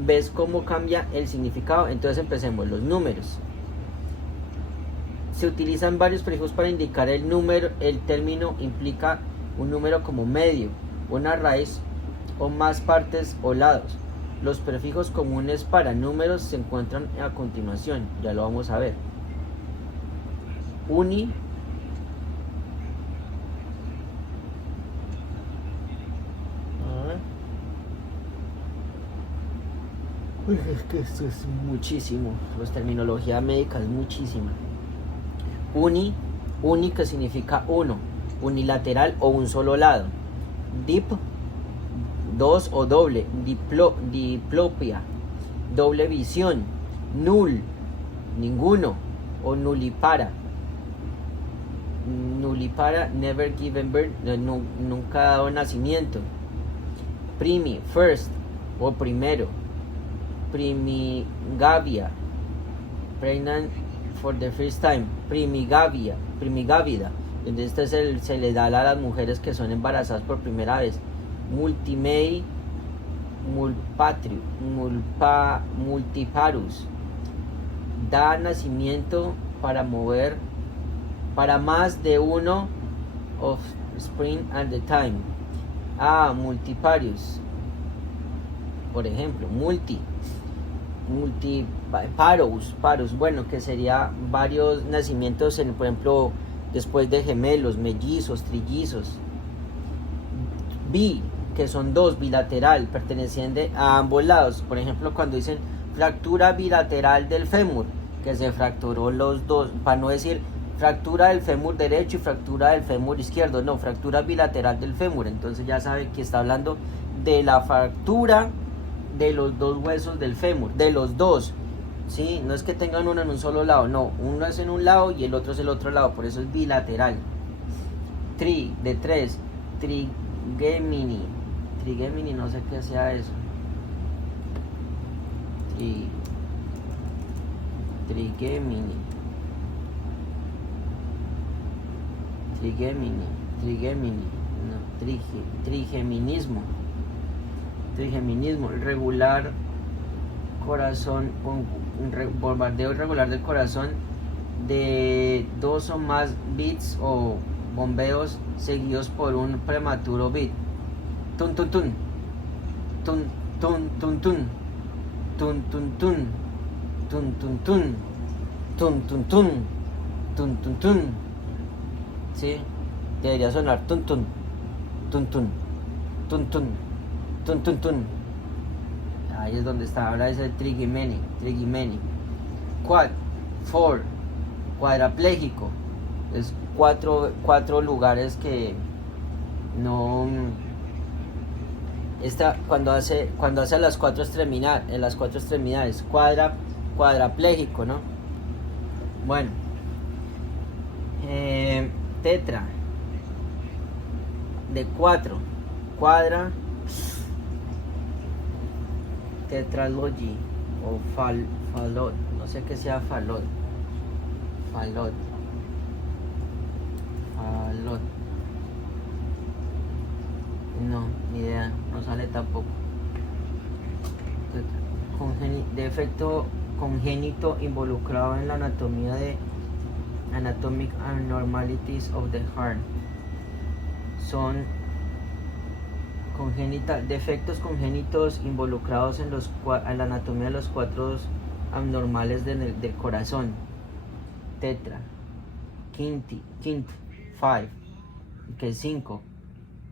Ves cómo cambia el significado. Entonces empecemos. Los números. Se utilizan varios prefijos para indicar el número. El término implica un número como medio, una raíz o más partes o lados. Los prefijos comunes para números se encuentran a continuación. Ya lo vamos a ver. Uni, es que esto es muchísimo. La terminología médica es muchísima. Uni que significa uno, unilateral o un solo lado. Dip, dos o doble. Diplopia, doble visión. Null, ninguno o nullipara. Nullipara, never given birth, nunca dado nacimiento. Primi, first o primero. Primigavia, pregnant for the first time. Primigavida. Entonces se le da a las mujeres que son embarazadas por primera vez. Multimei, multiparus, da nacimiento para más de uno of spring at the time. Multiparius, por ejemplo, multiparus, bueno, que sería varios nacimientos, por ejemplo, después de gemelos, mellizos, trillizos. Que son dos, bilateral, perteneciente a ambos lados. Por ejemplo, cuando dicen fractura bilateral del fémur, que se fracturó los dos, para no decir fractura del fémur derecho y fractura del fémur izquierdo, no, fractura bilateral del fémur. Entonces ya sabe que está hablando de la fractura de los dos huesos del fémur, de los dos, ¿sí? No es que tengan uno en un solo lado, no, uno es en un lado y el otro es el otro lado, por eso es bilateral. De tres, trigemini, no sé qué sea eso. Trigeminismo, regular corazón, un bombardeo irregular del corazón de dos o más beats o bombeos seguidos por un prematuro beat. Tun tun tun, tun tun tun tun, tun tun tun, tun tun tun, tun tun tun, tun tun tun. Sí, debería sonar tun tun, tun tun, tun tun, tun tun tun. Ahí es donde está, ahora es el trigimeni. Cuadrapléjico, es cuatro lugares que no cuando hace las cuatro extremidades, cuadrapléjico, ¿no? Bueno, tetra, de 4, cuadra, tetralogy o falot, no sé qué sea falot, no, ni idea, no sale tampoco. Defecto congénito involucrado en la anatomía de anatomic abnormalities of the heart. Son defectos congénitos involucrados en la anatomía de los cuadros abnormales del corazón. Tetra, quint, 5, que es 5,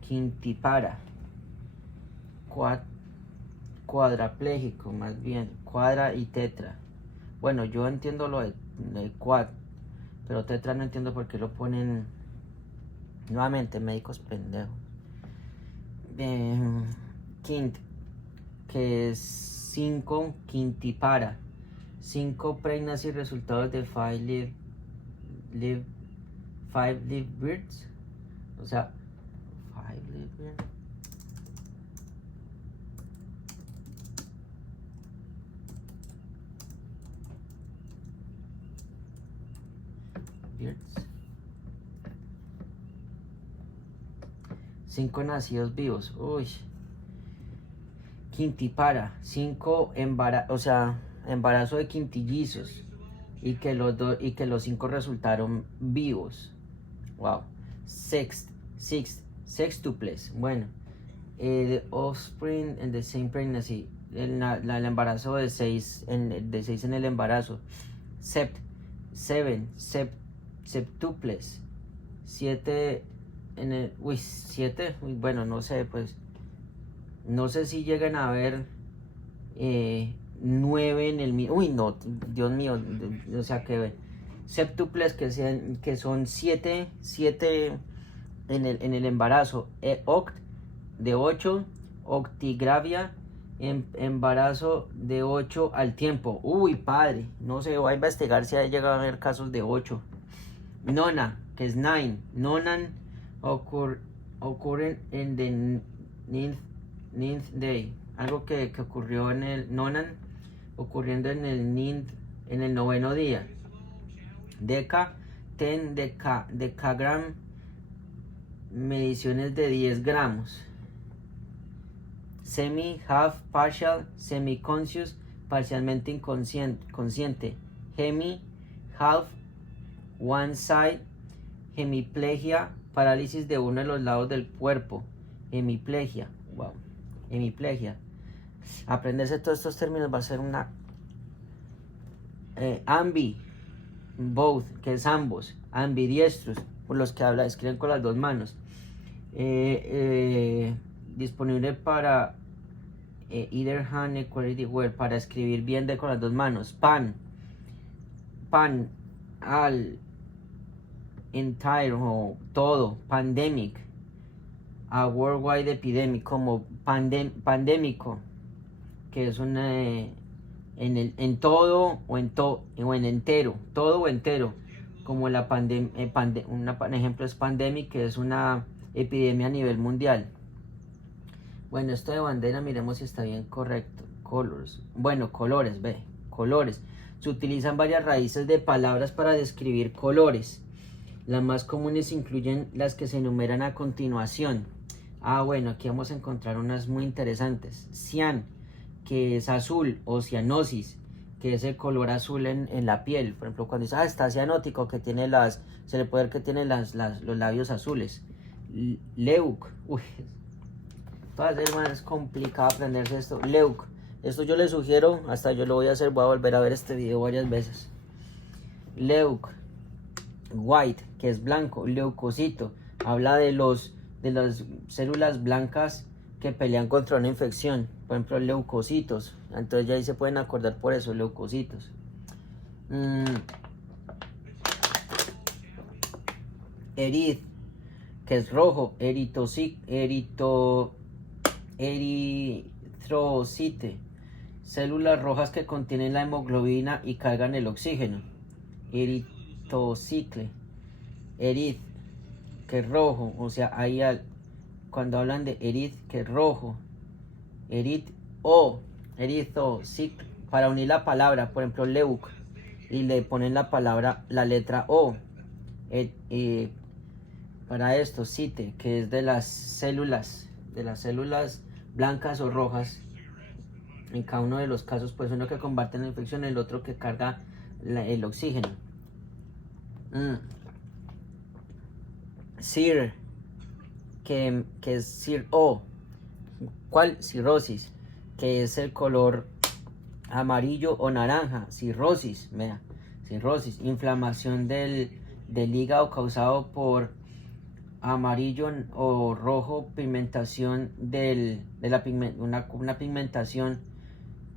quintipara, cuadrapléjico, más bien, cuadra y tetra. Bueno, yo entiendo lo de quad, pero tetra no entiendo por qué lo ponen. Nuevamente, médicos pendejos. Quint, que es 5, quintipara, 5 pregnancy resultados de 5 live births, o sea, 5 live births, 5 nacidos vivos. Uy, quintipara, 5 embarazo de quintillizos, y que los 5 resultaron vivos. Wow. Sextuples. Bueno, offspring in the same pregnancy, el embarazo de 6 en el embarazo. Septuples, 7 en el, 7, bueno, no sé, pues no sé si llegan a haber 9 en el mismo. Uy, no, Dios mío, o sea que septuples que son 7 en el embarazo. Oct, de 8, octigravia, embarazo de 8 al tiempo. Uy, padre, no sé, voy a investigar si ha llegado a haber casos de 8. Nona, que es 9, nonan ocurren en the ninth day, algo que ocurrió en el nonan, ocurriendo en el noveno día. Deca, 10 decagram, mediciones de 10 gramos. Semi, half, partial, semi-conscious, parcialmente consciente. Hemi, half, one side, hemiplegia, parálisis de uno de los lados del cuerpo. Hemiplegia, wow, hemiplegia. Aprenderse todos estos términos va a ser una... ambi, both, que es ambos. Ambidiestros, por los que escriben con las dos manos. Disponible para either hand equality word, para escribir bien con las dos manos. Pan, al, entire, o todo. Pandemic, a worldwide epidemic, como pandémico, que es en todo o en entero, todo o entero, como la un ejemplo es pandemic, que es una epidemia a nivel mundial. Bueno, esto de bandera, miremos si está bien correcto. Colors, bueno, colores, colores. Se utilizan varias raíces de palabras para describir colores. Las más comunes incluyen las que se enumeran a continuación. Bueno, aquí vamos a encontrar unas muy interesantes. Cian, que es azul, o cianosis, que es el color azul en la piel. Por ejemplo, cuando dice, está cianótico, que tiene se le puede ver que tiene los labios azules. Leuc, todas hermanas, es complicado aprenderse esto. Leuc, esto yo les sugiero, hasta yo lo voy a hacer, voy a volver a ver este video varias veces. Leuc, white, que es blanco. Leucocito, habla de las células blancas que pelean contra una infección. Por ejemplo, leucocitos. Entonces ya ahí se pueden acordar por eso, leucocitos. Erid, que es rojo. eritrocite, células rojas que contienen la hemoglobina y cargan el oxígeno. Eritocicle, erit, que es rojo, o sea, cuando hablan de erit, que es rojo, eritocicle, para unir la palabra, por ejemplo, leuc, y le ponen la letra O, para esto, cite, que es de las células blancas o rojas. En cada uno de los casos, pues uno que combate la infección, el otro que carga el oxígeno. Cir, que es cir-o. ¿Cuál? Cirrosis, que es el color amarillo o naranja. Cirrosis, vea, cirrosis, inflamación del hígado causado por amarillo o rojo, pigmentación una pigmentación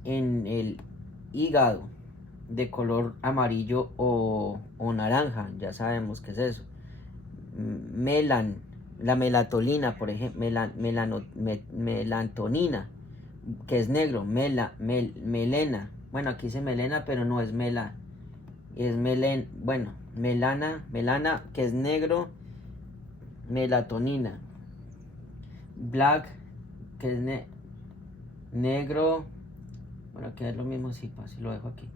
en el hígado de color amarillo o naranja. Ya sabemos qué es eso. La melatonina, por ejemplo, melatonina, que es negro. Melena, bueno, aquí dice melena, pero no es melana, que es negro. Melatonina. Black, que es negro. Bueno, que es lo mismo, si lo dejo aquí.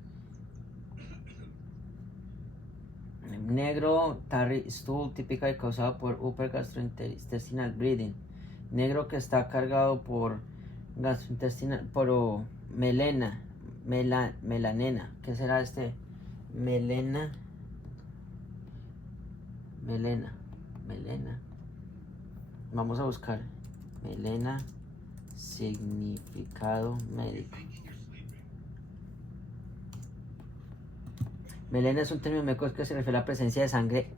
Negro, tarry stool, típica y causado por upper gastrointestinal bleeding. Negro que está cargado por gastrointestinal, por melanena. ¿Qué será este? Melena. Vamos a buscar melena, significado médico. Melena es un término médico que se refiere a la presencia de sangre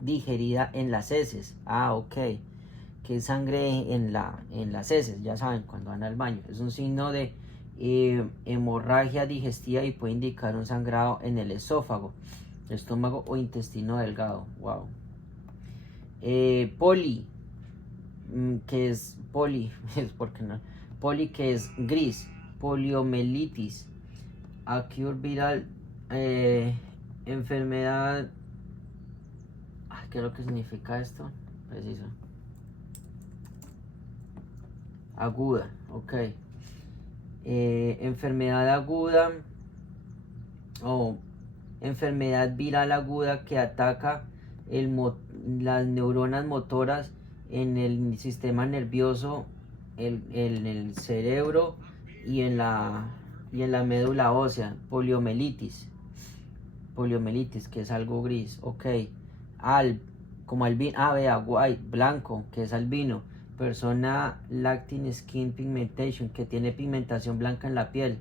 digerida en las heces. Ok. Que es sangre en las heces, ya saben, cuando van al baño. Es un signo de hemorragia digestiva y puede indicar un sangrado en el esófago, estómago o intestino delgado. Wow. Poli, que es porque no. Poli, que es gris. Poliomielitis, acute viral, enfermedad. ¿Qué es lo que significa esto? Preciso. Aguda, ok. Enfermedad aguda o enfermedad viral aguda que ataca las neuronas motoras en el sistema nervioso, en el cerebro y en la médula ósea. Poliomielitis, que es algo gris, ok. Como albino, vea, white, blanco, que es albino. Persona lacking skin pigmentation, que tiene pigmentación blanca en la piel.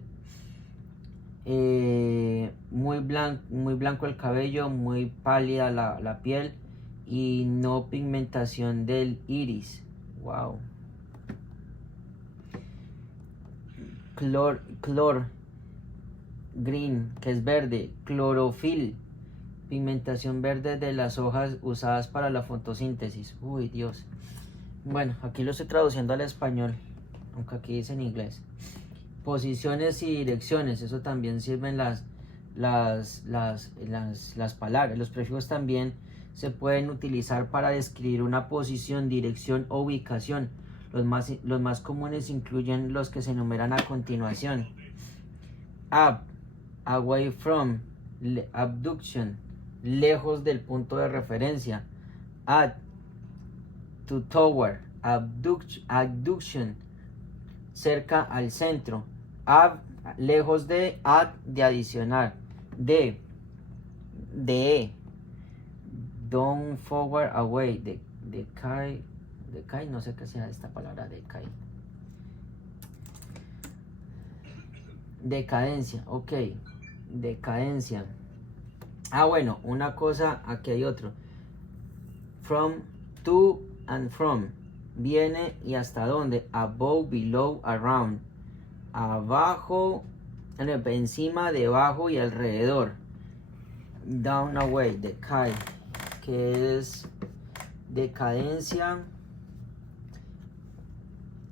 Muy blanco el cabello, muy pálida la piel y no pigmentación del iris. Wow. Clor green, que es verde. Clorofil, pigmentación verde de las hojas usadas para la fotosíntesis. Uy, Dios. Bueno, aquí lo estoy traduciendo al español, aunque aquí dice en inglés. Posiciones y direcciones, eso también sirven las palabras. Los prefijos también se pueden utilizar para describir una posición, dirección o ubicación. Los más comunes incluyen los que se enumeran a continuación. Away from, abduction, lejos del punto de referencia. To toward, abduction, cerca al centro. Lejos de, de adicionar. De don't forward, away, de kai, no sé qué sea esta palabra, de kai. Decadencia, ok, decadencia. Bueno, una cosa, aquí hay otro. From, to and from, viene y hasta dónde. Above, below, around, abajo, encima, debajo y alrededor. Down, away, decay, que es decadencia.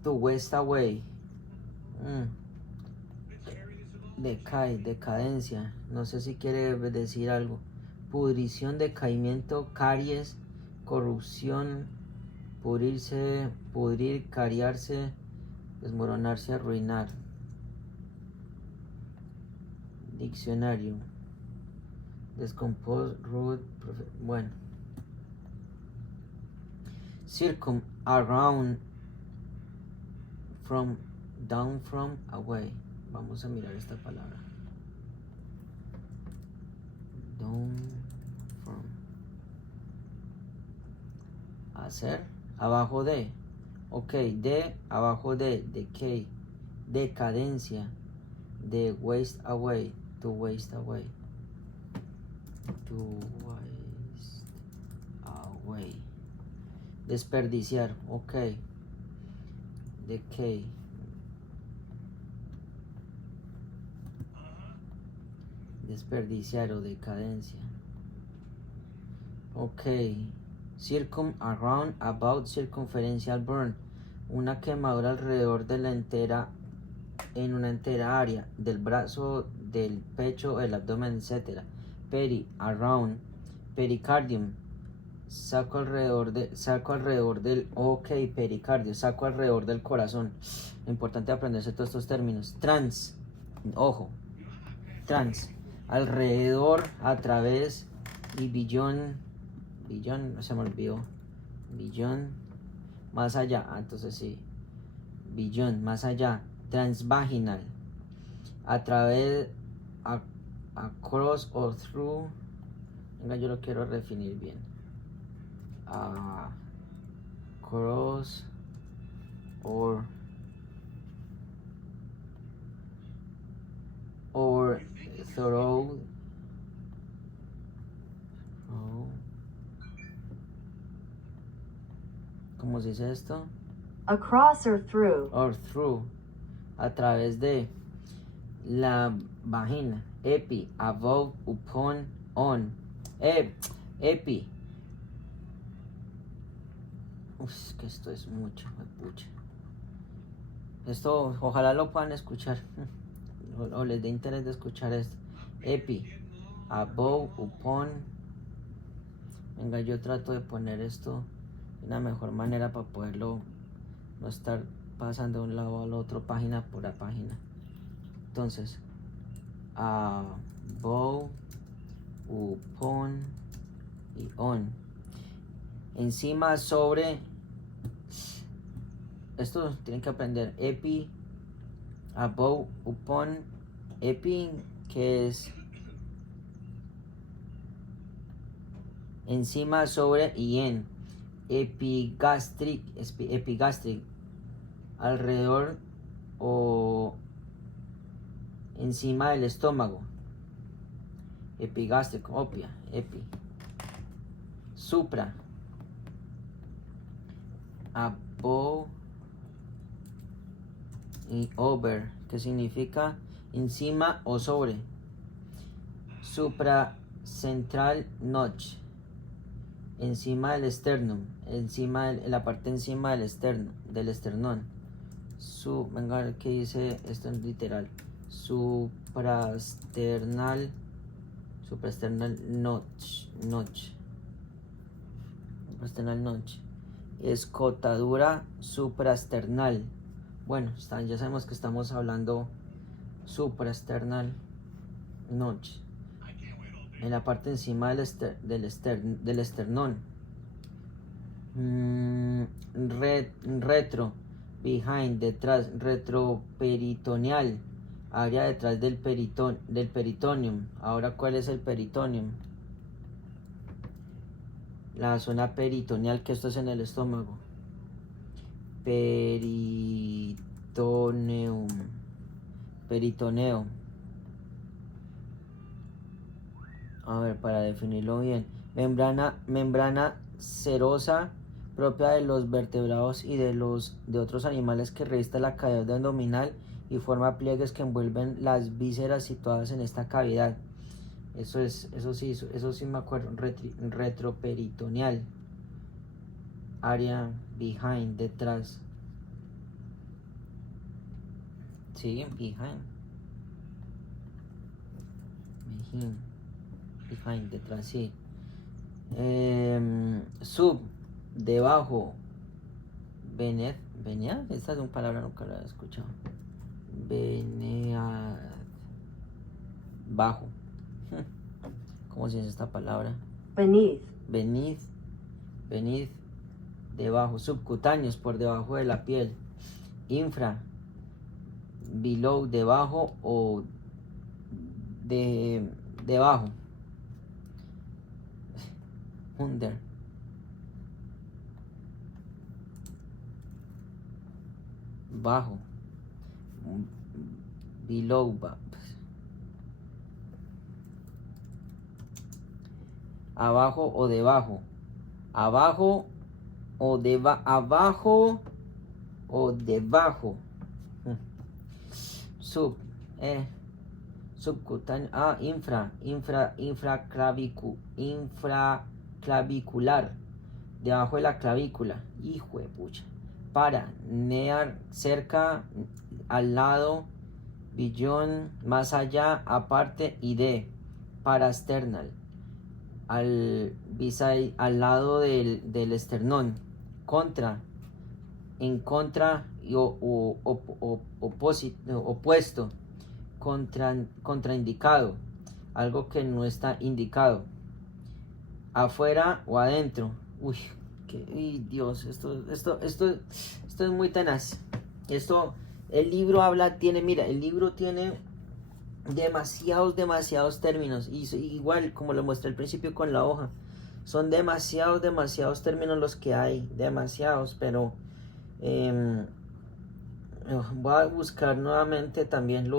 To waste away. Decae, decadencia. No sé si quiere decir algo. Pudrición, decaimiento, caries, corrupción, pudrirse, pudrir, cariarse, desmoronarse, arruinar. Diccionario. Descompose, root, bueno. Circum, around, from, down, from, away. Vamos a mirar esta palabra. Down, from. Hacer, abajo de. Ok, de, abajo de, decay, decadencia, de waste away, to waste away. To waste away. Desperdiciar, ok. Decay. Desperdiciar o decadencia. Ok. Circum, around, about, circunferencial burn. Una quemadura alrededor de la entera, en una entera área, del brazo, del pecho, el abdomen, etc. Peri, around, pericardium. Saco alrededor del, ok, pericardio, saco alrededor del corazón. Importante aprenderse todos estos términos. Trans, ojo, trans, alrededor, a través, y billón, se me olvidó, billón, más allá, entonces sí, billón, más allá, transvaginal, a través, across or through, venga, yo lo quiero definir bien, cross or through. ¿Cómo se dice esto? Across or through. Or through. A través de la vagina. Epi, above, upon, on. Epi. Uf, que esto es mucho, pucha. Esto, ojalá lo puedan escuchar. O les dé interés de escuchar esto. Epi, above, upon. Venga, yo trato de poner esto de una mejor manera para poderlo no estar pasando de un lado al otro, página por la página. Entonces, above, upon y on. Encima, sobre. Esto tienen que aprender. Epi, above, upon. Epi, que es encima, sobre y en. Epigastric, alrededor o encima del estómago. Epigastric, opia, epi. Supra, above y over, que significa encima o sobre. Supra central notch, encima del esternum, encima de la parte encima del esternón. Venga a ver qué dice esto en literal. Supraesternal notch. Supraesternal notch. Escotadura supraesternal. Bueno, ya sabemos que estamos hablando supraesternal notch. En la parte encima del esternón. Retro, behind, detrás, retroperitoneal, área detrás del peritonium. Ahora, ¿cuál es el peritonium? La zona peritoneal, que esto es en el estómago. Peritoneo. A ver, para definirlo bien. Membrana serosa propia de los vertebrados y de otros animales, que reviste la cavidad abdominal y forma pliegues que envuelven las vísceras situadas en esta cavidad. Eso sí me acuerdo. Retroperitoneal, área behind, detrás. Sí, behind. Behind, detrás, sí. Sub, debajo. Beneath, esta es una palabra, nunca la he escuchado. Beneath, bajo. ¿Cómo se dice esta palabra? Beneath. Beneath, debajo. Subcutáneos, por debajo de la piel. Infra, below, debajo o debajo. Under. Bajo. Below. Abajo o debajo. Abajo o abajo o debajo. Subcutáneo. Infraclavicular. Debajo de la clavícula. Hijo de pucha. Para, near, cerca, al lado, beyond, más allá, aparte y de. Parasternal. Al lado del esternón. Contra, en contra y opuesto. Contraindicado. Algo que no está indicado. Afuera o adentro. Uy, Dios, esto es muy tenaz. El libro tiene demasiados términos. Y igual, como lo mostré al principio con la hoja, son demasiados términos los que hay. Demasiados, pero voy a buscar nuevamente también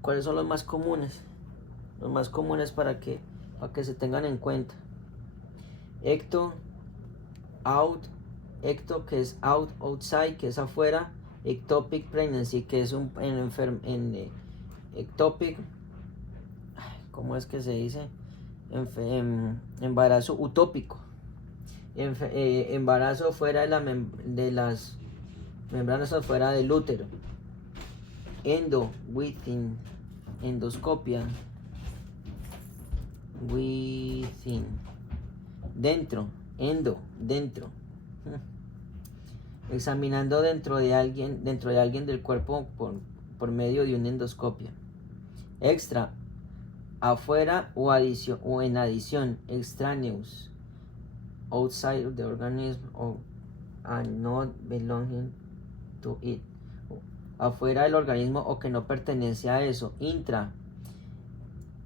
¿cuáles son los más comunes? Los más comunes para que se tengan en cuenta. Ecto, que es outside, que es afuera. Ectopic pregnancy, que es ectopic, ¿cómo es que se dice? Embarazo utópico. Embarazo fuera de las membranas, afuera del útero. Within, endoscopia. Within, dentro. Dentro. Examinando dentro de alguien del cuerpo por medio de una endoscopia. Extra, afuera o en adición. Extraneous, outside of the organism and not belonging to it. Afuera del organismo o que no pertenece a eso. Intra,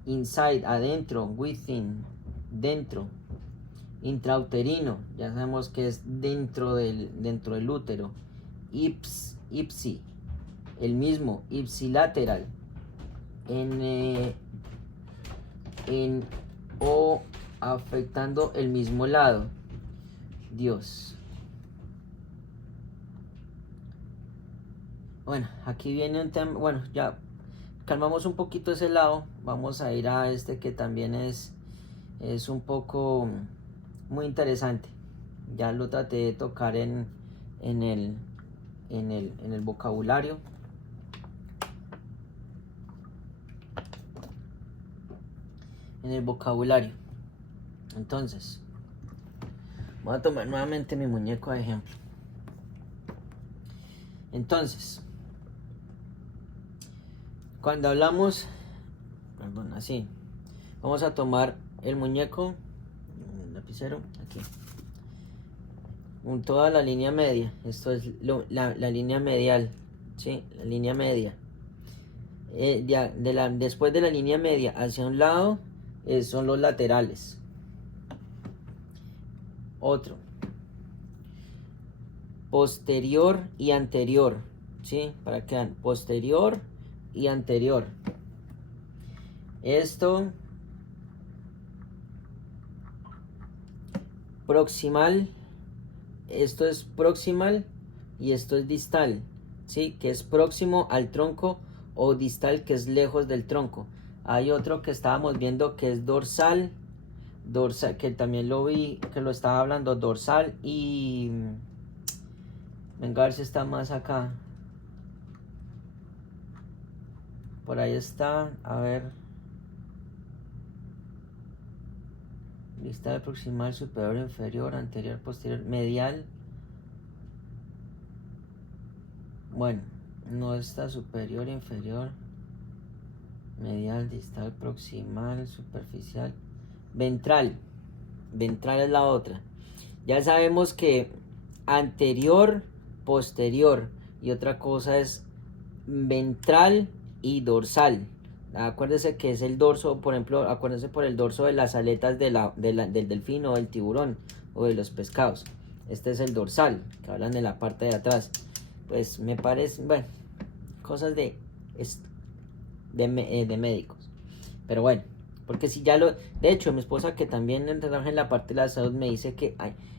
inside, adentro. Within, dentro. Intrauterino, ya sabemos que es dentro del útero. Ipsi, el mismo. Ipsilateral, o afectando el mismo lado. Dios. Bueno, aquí viene un tema. Bueno, ya calmamos un poquito ese lado. Vamos a ir a este que también es un poco muy interesante. Ya lo traté de tocar en el vocabulario. Entonces, voy a tomar nuevamente mi muñeco de ejemplo. Entonces, cuando hablamos, así, vamos a tomar el muñeco, el lapicero, aquí, con toda la línea media. Esto es la línea medial, ¿sí? La línea media. Después de la línea media hacia un lado, son los laterales. Otro. Posterior y anterior, ¿sí? Para que vean, posterior y anterior. Esto, proximal, esto es proximal y esto es distal, ¿sí? Que es próximo al tronco, o distal, que es lejos del tronco. Hay otro que estábamos viendo que es dorsal, que también lo vi, que lo estaba hablando, dorsal y... venga a ver si está más acá. por ahí está, a ver, distal, proximal, superior, inferior, anterior, posterior, medial. Bueno, no está superior, inferior, medial, distal, proximal, superficial, ventral. Ventral es la otra. Ya sabemos que anterior, posterior y otra cosa es ventral y dorsal. Acuérdense que es el dorso, por ejemplo, acuérdense por el dorso de las aletas del delfín o del tiburón o de los pescados. Este es el dorsal, que hablan de la parte de atrás. Pues me parece, bueno, cosas de médicos. Pero bueno, porque si ya lo... De hecho, mi esposa, que también trabaja en la parte de la salud, me dice que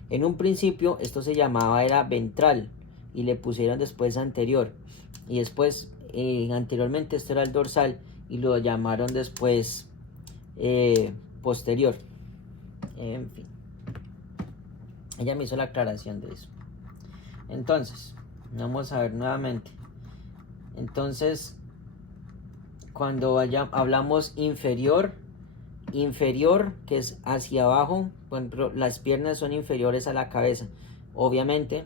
en un principio esto se llamaba era ventral y le pusieron después anterior. Y después, anteriormente esto era el dorsal y lo llamaron después posterior. En fin. Ella me hizo la aclaración de eso. Entonces, vamos a ver nuevamente. Entonces, cuando hablamos inferior, que es hacia abajo, por ejemplo, las piernas son inferiores a la cabeza, obviamente.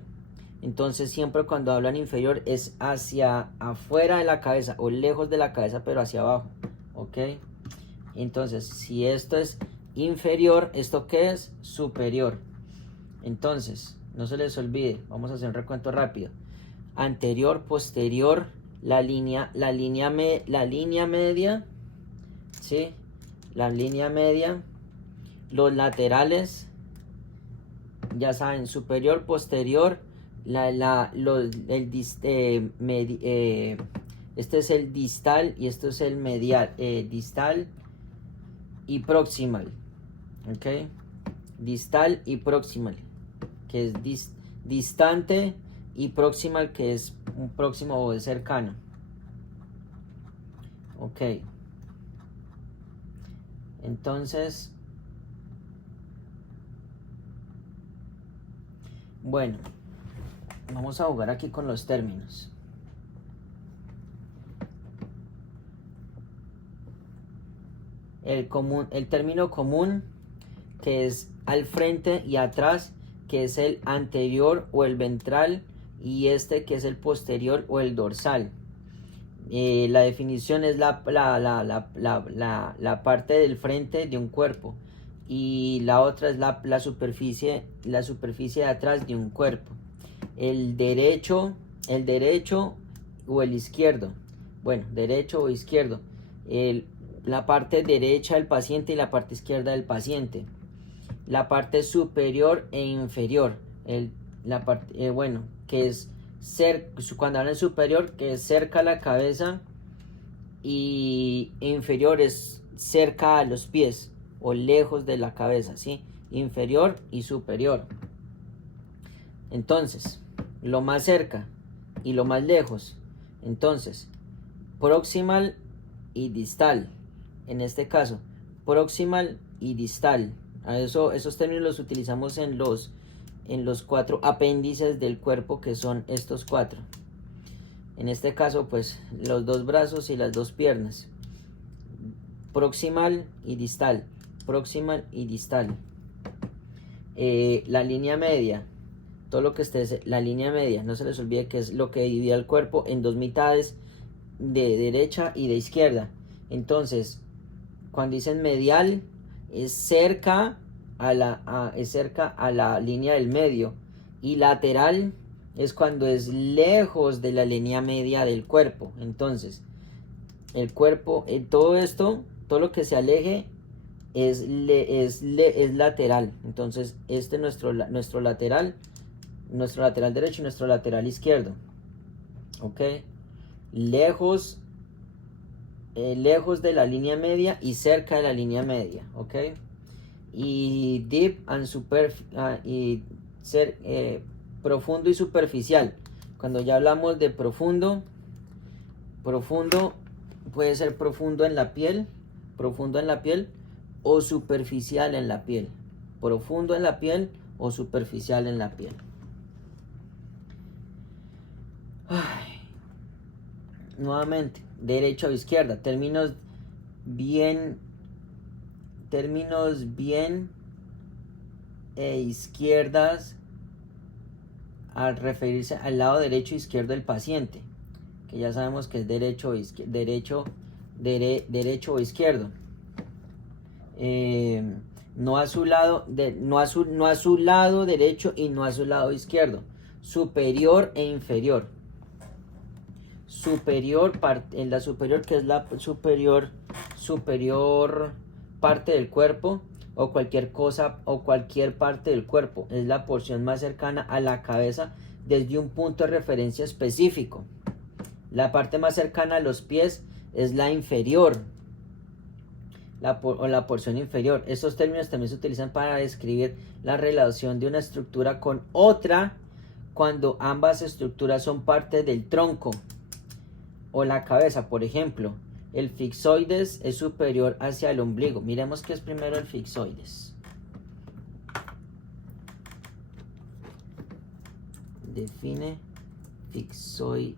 Entonces siempre cuando hablan inferior es hacia afuera de la cabeza o lejos de la cabeza, pero hacia abajo, ¿ok? Entonces, si esto es inferior, ¿esto qué es? Superior. Entonces, no se les olvide, vamos a hacer un recuento rápido. Anterior, posterior, la línea media, ¿sí? La línea media, los laterales, ya saben, superior, posterior, este es el distal y esto es el medial, distal y proximal, ¿ok? Distal y proximal, que es distante, y proximal, que es un próximo o es cercano, ok. Entonces, bueno, vamos a jugar aquí con los términos. El término común, que es al frente y atrás, que es el anterior o el ventral, y este que es el posterior o el dorsal. La definición es la parte del frente de un cuerpo, y la otra es la superficie de atrás de un cuerpo. El derecho o el izquierdo. Bueno, derecho o izquierdo. La parte derecha del paciente y la parte izquierda del paciente. La parte superior e inferior. Bueno, que es cuando hablan superior, que es cerca a la cabeza, y inferior es cerca a los pies o lejos de la cabeza, ¿sí? Inferior y superior. Entonces, lo más cerca y lo más lejos. Entonces, proximal y distal. En este caso, proximal y distal. Esos términos los utilizamos en los 4 apéndices del cuerpo, que son estos 4. En este caso, pues, los 2 brazos y las 2 piernas. Proximal y distal. Proximal y distal. La línea media. Todo lo que esté, la línea media, no se les olvide que es lo que divide el cuerpo en 2 mitades, de derecha y de izquierda. Entonces, cuando dicen medial, es cerca a la línea del medio, y lateral es cuando es lejos de la línea media del cuerpo. Entonces, el cuerpo, todo lo que se aleje es lateral. Entonces, nuestro lateral derecho y nuestro lateral izquierdo, ok, lejos de la línea media y cerca de la línea media, ok. Y deep and profundo y superficial. Cuando ya hablamos de profundo puede ser profundo en la piel o superficial en la piel. Profundo en la piel o superficial en la piel. nuevamente, derecha o izquierda, términos bien e izquierdas al referirse al lado derecho e izquierdo del paciente, que ya sabemos que es derecho o izquierdo. No a su lado derecho y no a su lado izquierdo, superior e inferior. Superior, en la superior, que es la superior parte del cuerpo, o cualquier cosa o cualquier parte del cuerpo, es la porción más cercana a la cabeza desde un punto de referencia específico. La parte más cercana a los pies es la inferior, o la porción inferior. Estos términos también se utilizan para describir la relación de una estructura con otra cuando ambas estructuras son parte del tronco o la cabeza. Por ejemplo, el fixoides es superior hacia el ombligo. Miremos qué es primero el fixoides. Define fixoides.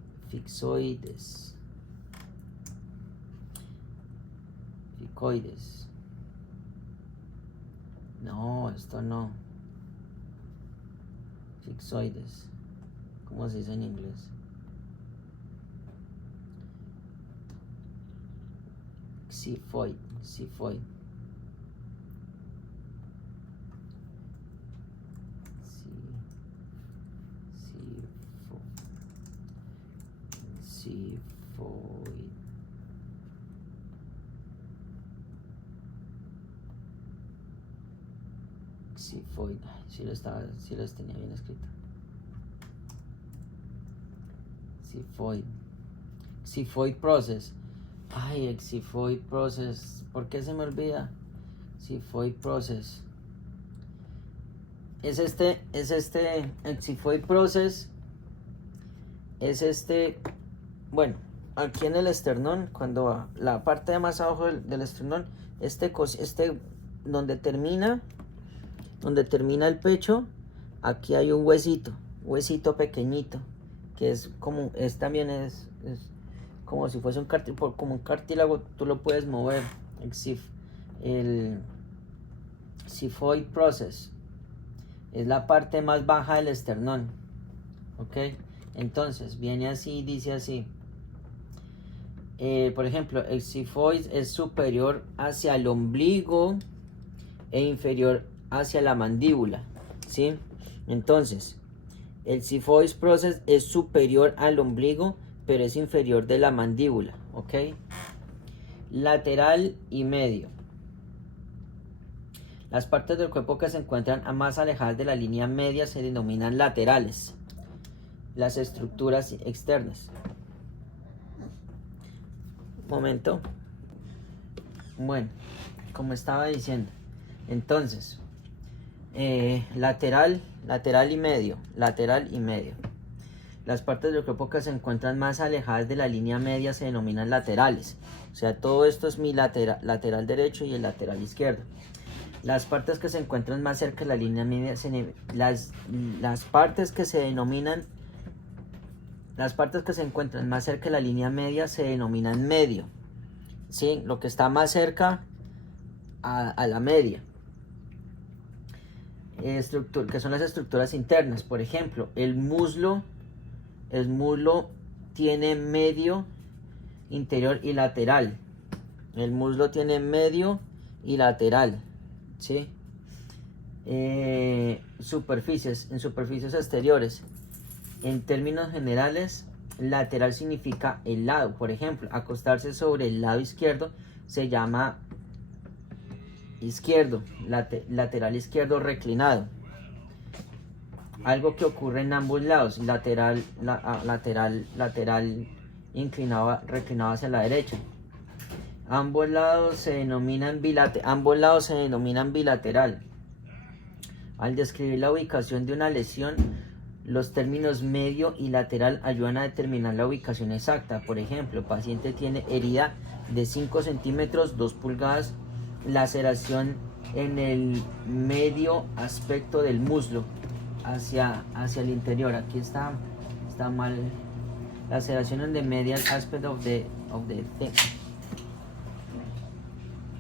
Ficoides. No, esto no. Fixoides. ¿Cómo se dice en inglés? Xifoid. Xifoid. Sí los tenía bien escrito. Xifoid process. Ay, el Xifoid process. ¿Por qué se me olvida? Xifoid process. El Xifoid process es bueno, aquí en el esternón, cuando la parte de más abajo del esternón, donde termina el pecho, aquí hay un huesito pequeñito, que es como, también es como si fuese como un cartílago, tú lo puedes mover. El Xifoid process es la parte más baja del esternón, ¿ok? Entonces, viene así, dice así. Por ejemplo, el Xifoid es superior hacia el ombligo e inferior hacia la mandíbula, ¿sí? Entonces, el Xifoid process es superior al ombligo, pero es inferior de la mandíbula, ¿ok? Lateral y medio. Las partes del cuerpo que se encuentran más alejadas de la línea media se denominan laterales. Las estructuras externas. Momento. Bueno, como estaba diciendo, entonces, lateral y medio. Las partes del cuerpo que se encuentran más alejadas de la línea media se denominan laterales. O sea, todo esto es mi lateral derecho y el lateral izquierdo. Las partes que se encuentran más cerca de la línea media, las partes que se encuentran más cerca de la línea media se denominan medio. ¿Sí? Lo que está más cerca a la media. Que son las estructuras internas. Por ejemplo, el muslo tiene medio, interior y lateral. El muslo tiene medio y lateral, ¿sí? En superficies exteriores. En términos generales, lateral significa el lado. Por ejemplo, acostarse sobre el lado izquierdo se llama izquierdo, lateral izquierdo reclinado. Algo que ocurre en ambos lados, lateral inclinado, reclinado hacia la derecha. Ambos lados se denominan bilateral. Al describir la ubicación de una lesión, los términos medio y lateral ayudan a determinar la ubicación exacta. Por ejemplo, el paciente tiene herida de 5 centímetros, 2 pulgadas, laceración en el medio aspecto del muslo hacia el interior. Aquí está mal Laceración on the medial aspect of the thick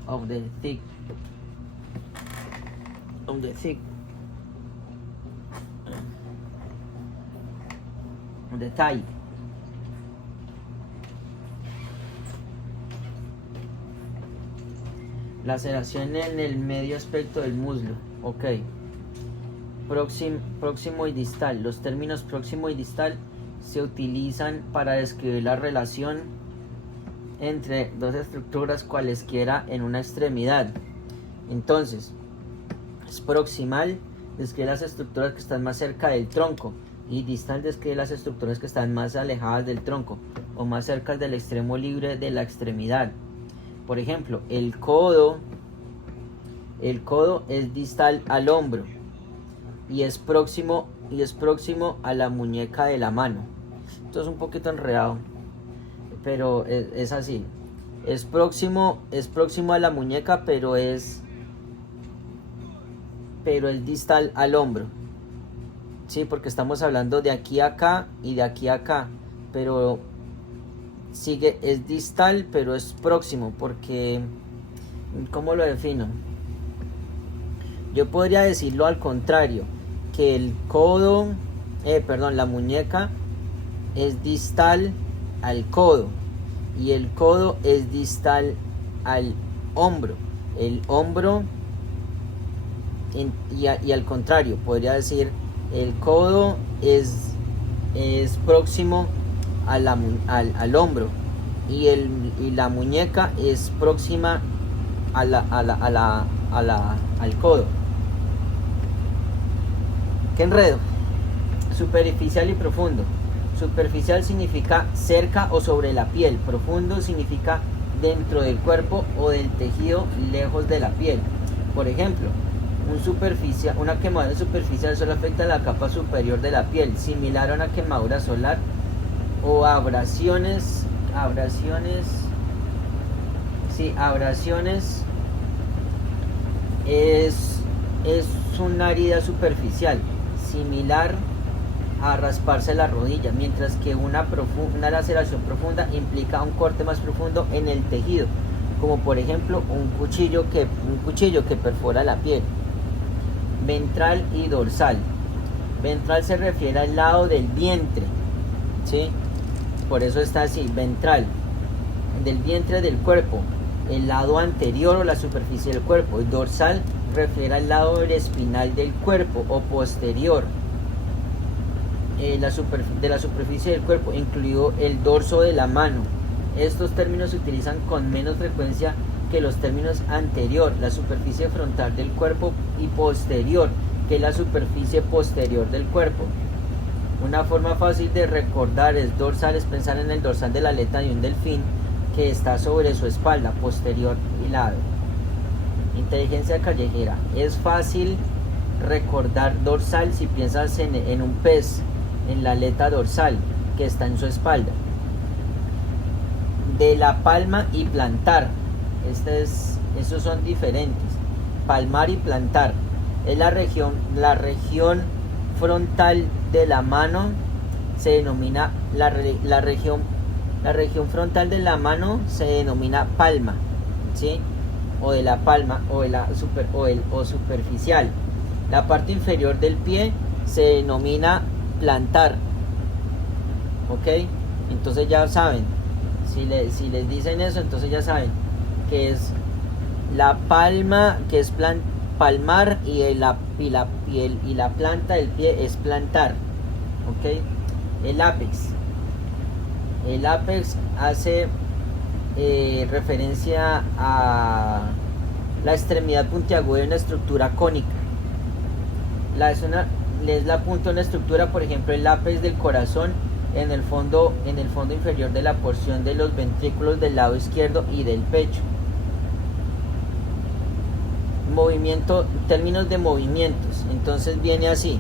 of the thick thigh. Laceración en el medio aspecto del muslo. Ok. Próximo y distal. Los términos próximo y distal se utilizan para describir la relación entre dos estructuras cualesquiera en una extremidad. Entonces, es proximal, describe las estructuras que están más cerca del tronco, y distal describe las estructuras que están más alejadas del tronco o más cerca del extremo libre de la extremidad. Por ejemplo, el codo es distal al hombro y es próximo a la muñeca de la mano. Esto es un poquito enredado, pero es así. Es próximo a la muñeca, pero es distal al hombro. Sí, porque estamos hablando de aquí a acá y de aquí a acá, pero es distal, pero es próximo, porque ¿cómo lo defino? Yo podría decirlo al contrario, que la muñeca es distal al codo y el codo es distal al hombro. El hombro y al contrario, podría decir el codo es próximo al hombro y la muñeca es próxima al codo. ¿Qué enredo? Superficial y profundo. Superficial significa cerca o sobre la piel. Profundo significa dentro del cuerpo o del tejido, lejos de la piel. Por ejemplo, una quemadura superficial solo afecta a la capa superior de la piel, similar a una quemadura solar, o abrasiones es una herida superficial, similar a rasparse la rodilla, mientras que una laceración profunda implica un corte más profundo en el tejido, como por ejemplo un cuchillo que perfora la piel. Ventral y dorsal. Ventral se refiere al lado del vientre, ¿sí? Por eso está así, ventral, del vientre del cuerpo, el lado anterior o la superficie del cuerpo. Y dorsal refiere al lado del espinal del cuerpo o posterior de la superficie del cuerpo, incluido el dorso de la mano. Estos términos se utilizan con menos frecuencia que los términos anterior, la superficie frontal del cuerpo, y posterior, que es la superficie posterior del cuerpo. Una forma fácil de recordar es dorsal, es pensar en el dorsal de la aleta de un delfín que está sobre su espalda, posterior y lado. Inteligencia callejera. Es fácil recordar dorsal si piensas en un pez, en la aleta dorsal que está en su espalda. De la palma y plantar. Esos son diferentes. Palmar y plantar. Es la región frontal de la mano. Se denomina la región frontal de la mano se denomina palma, ¿sí? O de la palma o superficial. La parte inferior del pie se denomina plantar. ¿Ok? Entonces ya saben, si les dicen eso, entonces ya saben que es la palma, que es palmar, y la planta del pie es plantar. ¿Ok? El ápex hace referencia a la extremidad puntiaguda de una estructura cónica. Es la punta de una estructura, por ejemplo, el ápex del corazón en el fondo inferior de la porción de los ventrículos del lado izquierdo y del pecho. Términos de movimientos. Entonces viene así.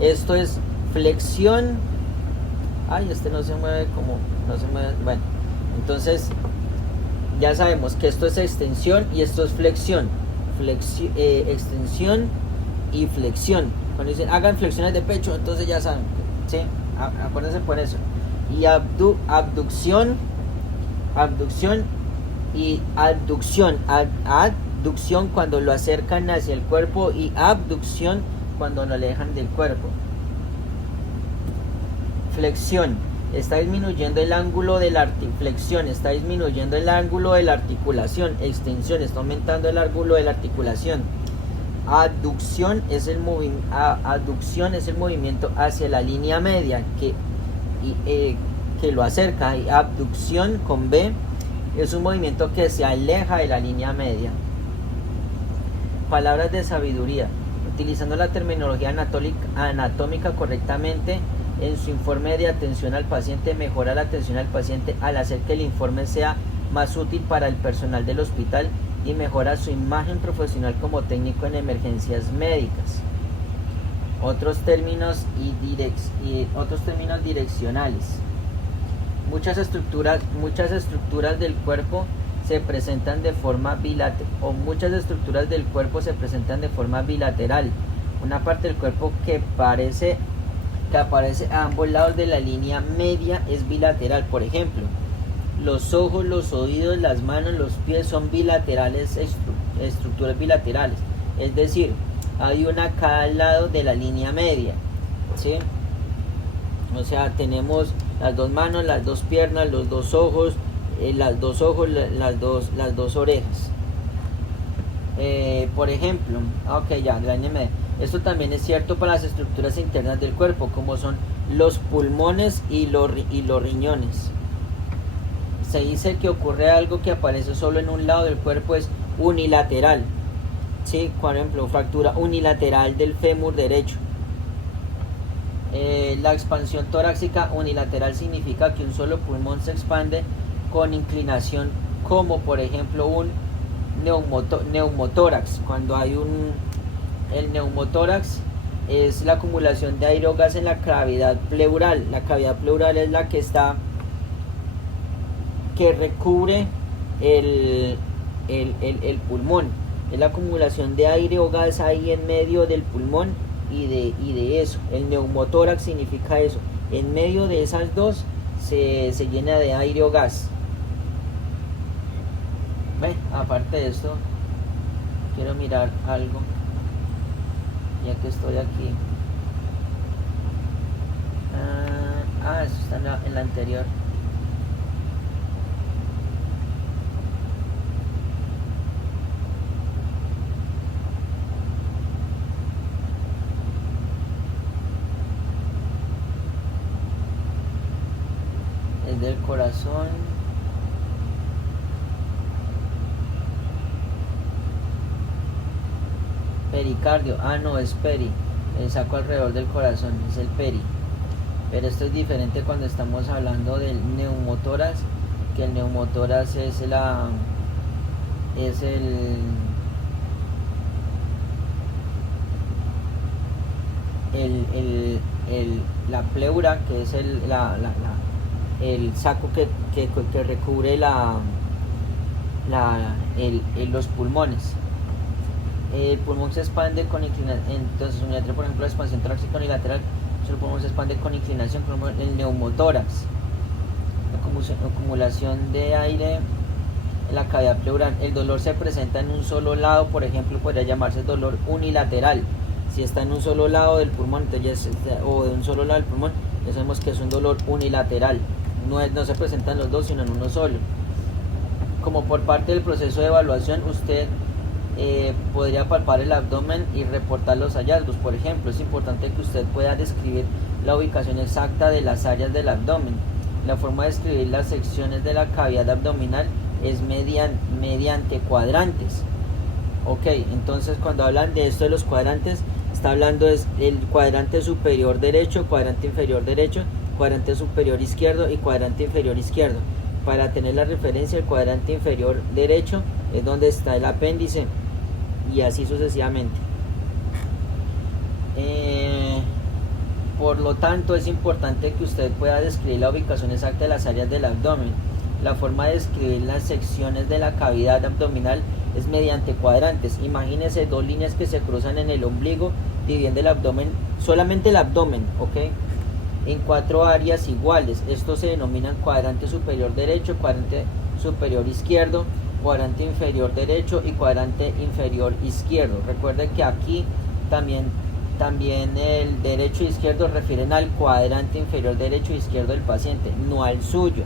Esto es flexión. No se mueve. Bueno, entonces ya sabemos que esto es extensión y esto es flexión. Extensión y flexión. Cuando dicen hagan flexiones de pecho, entonces ya saben, ¿sí? Acuérdense por eso. Y abducción y abducción. Adducción cuando lo acercan hacia el cuerpo y abducción cuando lo alejan del cuerpo. Flexión. Está disminuyendo el ángulo de la flexión, está disminuyendo el ángulo de la articulación. Extensión, está aumentando el ángulo de la articulación. Aducción es el movimiento hacia la línea media que lo acerca, y abducción con B es un movimiento que se aleja de la línea media. Palabras de sabiduría. Utilizando la terminología anatómica correctamente en su informe de atención al paciente, mejora la atención al paciente al hacer que el informe sea más útil para el personal del hospital y mejora su imagen profesional como técnico en emergencias médicas. Otros términos direccionales. Muchas estructuras del cuerpo se presentan de forma bilateral. Una parte del cuerpo que aparece a ambos lados de la línea media es bilateral. Por ejemplo, los ojos, los oídos, las manos, los pies son bilaterales, estructuras bilaterales. Es decir, hay una a cada lado de la línea media, ¿sí? O sea, tenemos las dos manos, las dos piernas, los dos ojos, las dos orejas. Por ejemplo, la línea media. Esto también es cierto para las estructuras internas del cuerpo, como son los pulmones y los riñones. Se dice que ocurre algo que aparece solo en un lado del cuerpo, es unilateral. Sí, por ejemplo, fractura unilateral del fémur derecho. La expansión torácica unilateral significa que un solo pulmón se expande con inclinación, como por ejemplo un neumotórax. Cuando hay el neumotórax es la acumulación de aire o gas en la cavidad pleural. La cavidad pleural es la que recubre el pulmón. Es la acumulación de aire o gas ahí en medio del pulmón y de eso. El neumotórax significa eso. En medio de esas dos se llena de aire o gas. Aparte de esto, quiero mirar algo, ya que estoy aquí. Eso está en la anterior. Es del corazón. Pericardio, no, es peri, el saco alrededor del corazón, es el peri. Pero esto es diferente cuando estamos hablando del neumotórax, que el neumotórax es la pleura, que es el saco que recubre los pulmones. El pulmón se expande con inclinación. Entonces, unilateral, por ejemplo, la expansión torácica unilateral, el pulmón se expande con inclinación, como el neumotórax. La acumulación de aire en la cavidad pleural. El dolor se presenta en un solo lado, por ejemplo, podría llamarse dolor unilateral. Si está en un solo lado del pulmón, o de un solo lado del pulmón, ya sabemos que es un dolor unilateral. No se presentan los dos, sino en uno solo. Como por parte del proceso de evaluación, usted podría palpar el abdomen y reportar los hallazgos. Por ejemplo, es importante que usted pueda describir la ubicación exacta de las áreas del abdomen. La forma de describir las secciones de la cavidad abdominal es mediante cuadrantes. Entonces cuando hablan de esto de los cuadrantes, está hablando es el cuadrante superior derecho, cuadrante inferior derecho, cuadrante superior izquierdo y cuadrante inferior izquierdo. Para tener la referencia, el cuadrante inferior derecho es donde está el apéndice, y así sucesivamente. Por lo tanto, es importante que usted pueda describir la ubicación exacta de las áreas del abdomen. la forma de describir las secciones de la cavidad abdominal es mediante cuadrantes. Imagínense dos líneas que se cruzan en el ombligo, dividiendo el abdomen, solamente el abdomen, ¿ok? En 4 áreas iguales. Estos se denominan cuadrante superior derecho, cuadrante superior izquierdo, cuadrante inferior derecho y cuadrante inferior izquierdo. Recuerden que aquí también el derecho e izquierdo refieren al cuadrante inferior derecho e izquierdo del paciente, no al suyo,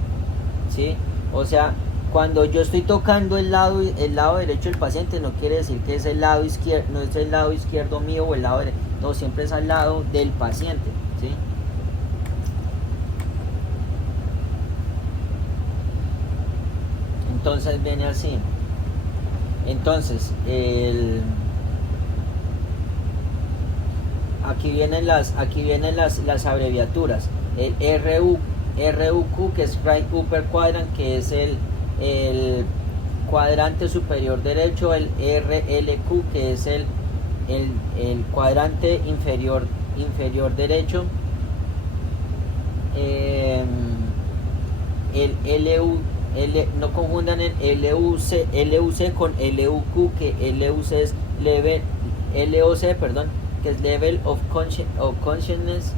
¿sí? O sea, cuando yo estoy tocando el lado derecho del paciente, no quiere decir que es el lado izquierdo, no es el lado izquierdo mío o el lado derecho, no, siempre es al lado del paciente, ¿sí? Entonces viene así. Entonces, aquí vienen las abreviaturas. El RUQ, que es Right Upper Quadrant, que es el cuadrante superior derecho. El RLQ, que es el cuadrante inferior derecho. No confundan el LUC con LUQ, que LUC es LOC, perdón, que es Level of Consciousness.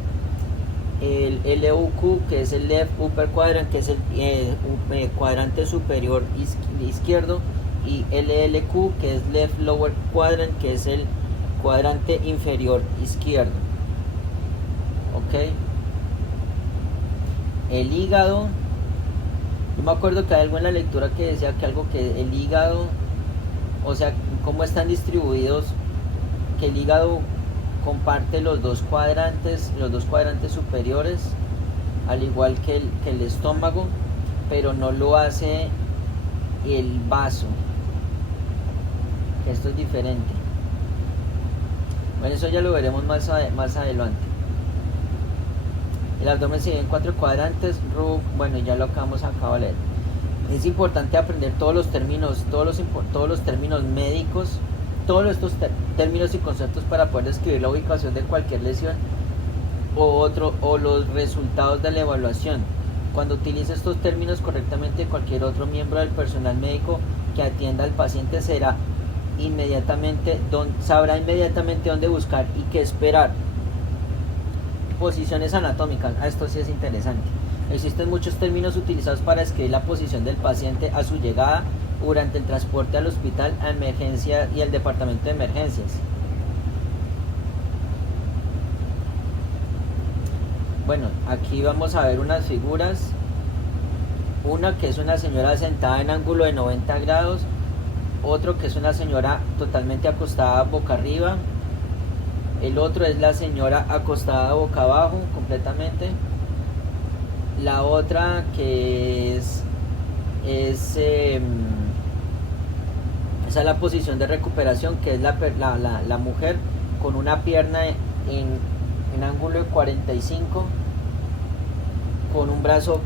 El LUQ, que es el Left Upper Quadrant, que es el cuadrante superior izquierdo, y LLQ, que es Left Lower Quadrant, que es el cuadrante inferior izquierdo. Ok. El hígado, yo me acuerdo que hay algo en la lectura que decía que el hígado, o sea, cómo están distribuidos, que el hígado comparte los dos cuadrantes superiores, al igual que el estómago, pero no lo hace el vaso, que esto es diferente. Bueno, eso ya lo veremos más adelante. El abdomen se divide en 4 cuadrantes, bueno, ya lo acabo de leer. Es importante aprender todos los términos médicos, todos estos términos y conceptos para poder describir la ubicación de cualquier lesión o los resultados de la evaluación. Cuando utilice estos términos correctamente, cualquier otro miembro del personal médico que atienda al paciente sabrá inmediatamente dónde buscar y qué esperar. Posiciones anatómicas, esto sí es interesante. Existen muchos términos utilizados para describir la posición del paciente a su llegada, durante el transporte al hospital, a emergencia y al departamento de emergencias. Bueno, aquí vamos a ver unas figuras. Una que es una señora sentada en ángulo de 90 grados, otro que es una señora totalmente acostada boca arriba, el otro es la señora acostada boca abajo completamente, la otra que esa es la posición de recuperación, que es la mujer con una pierna en ángulo de 45, con un brazo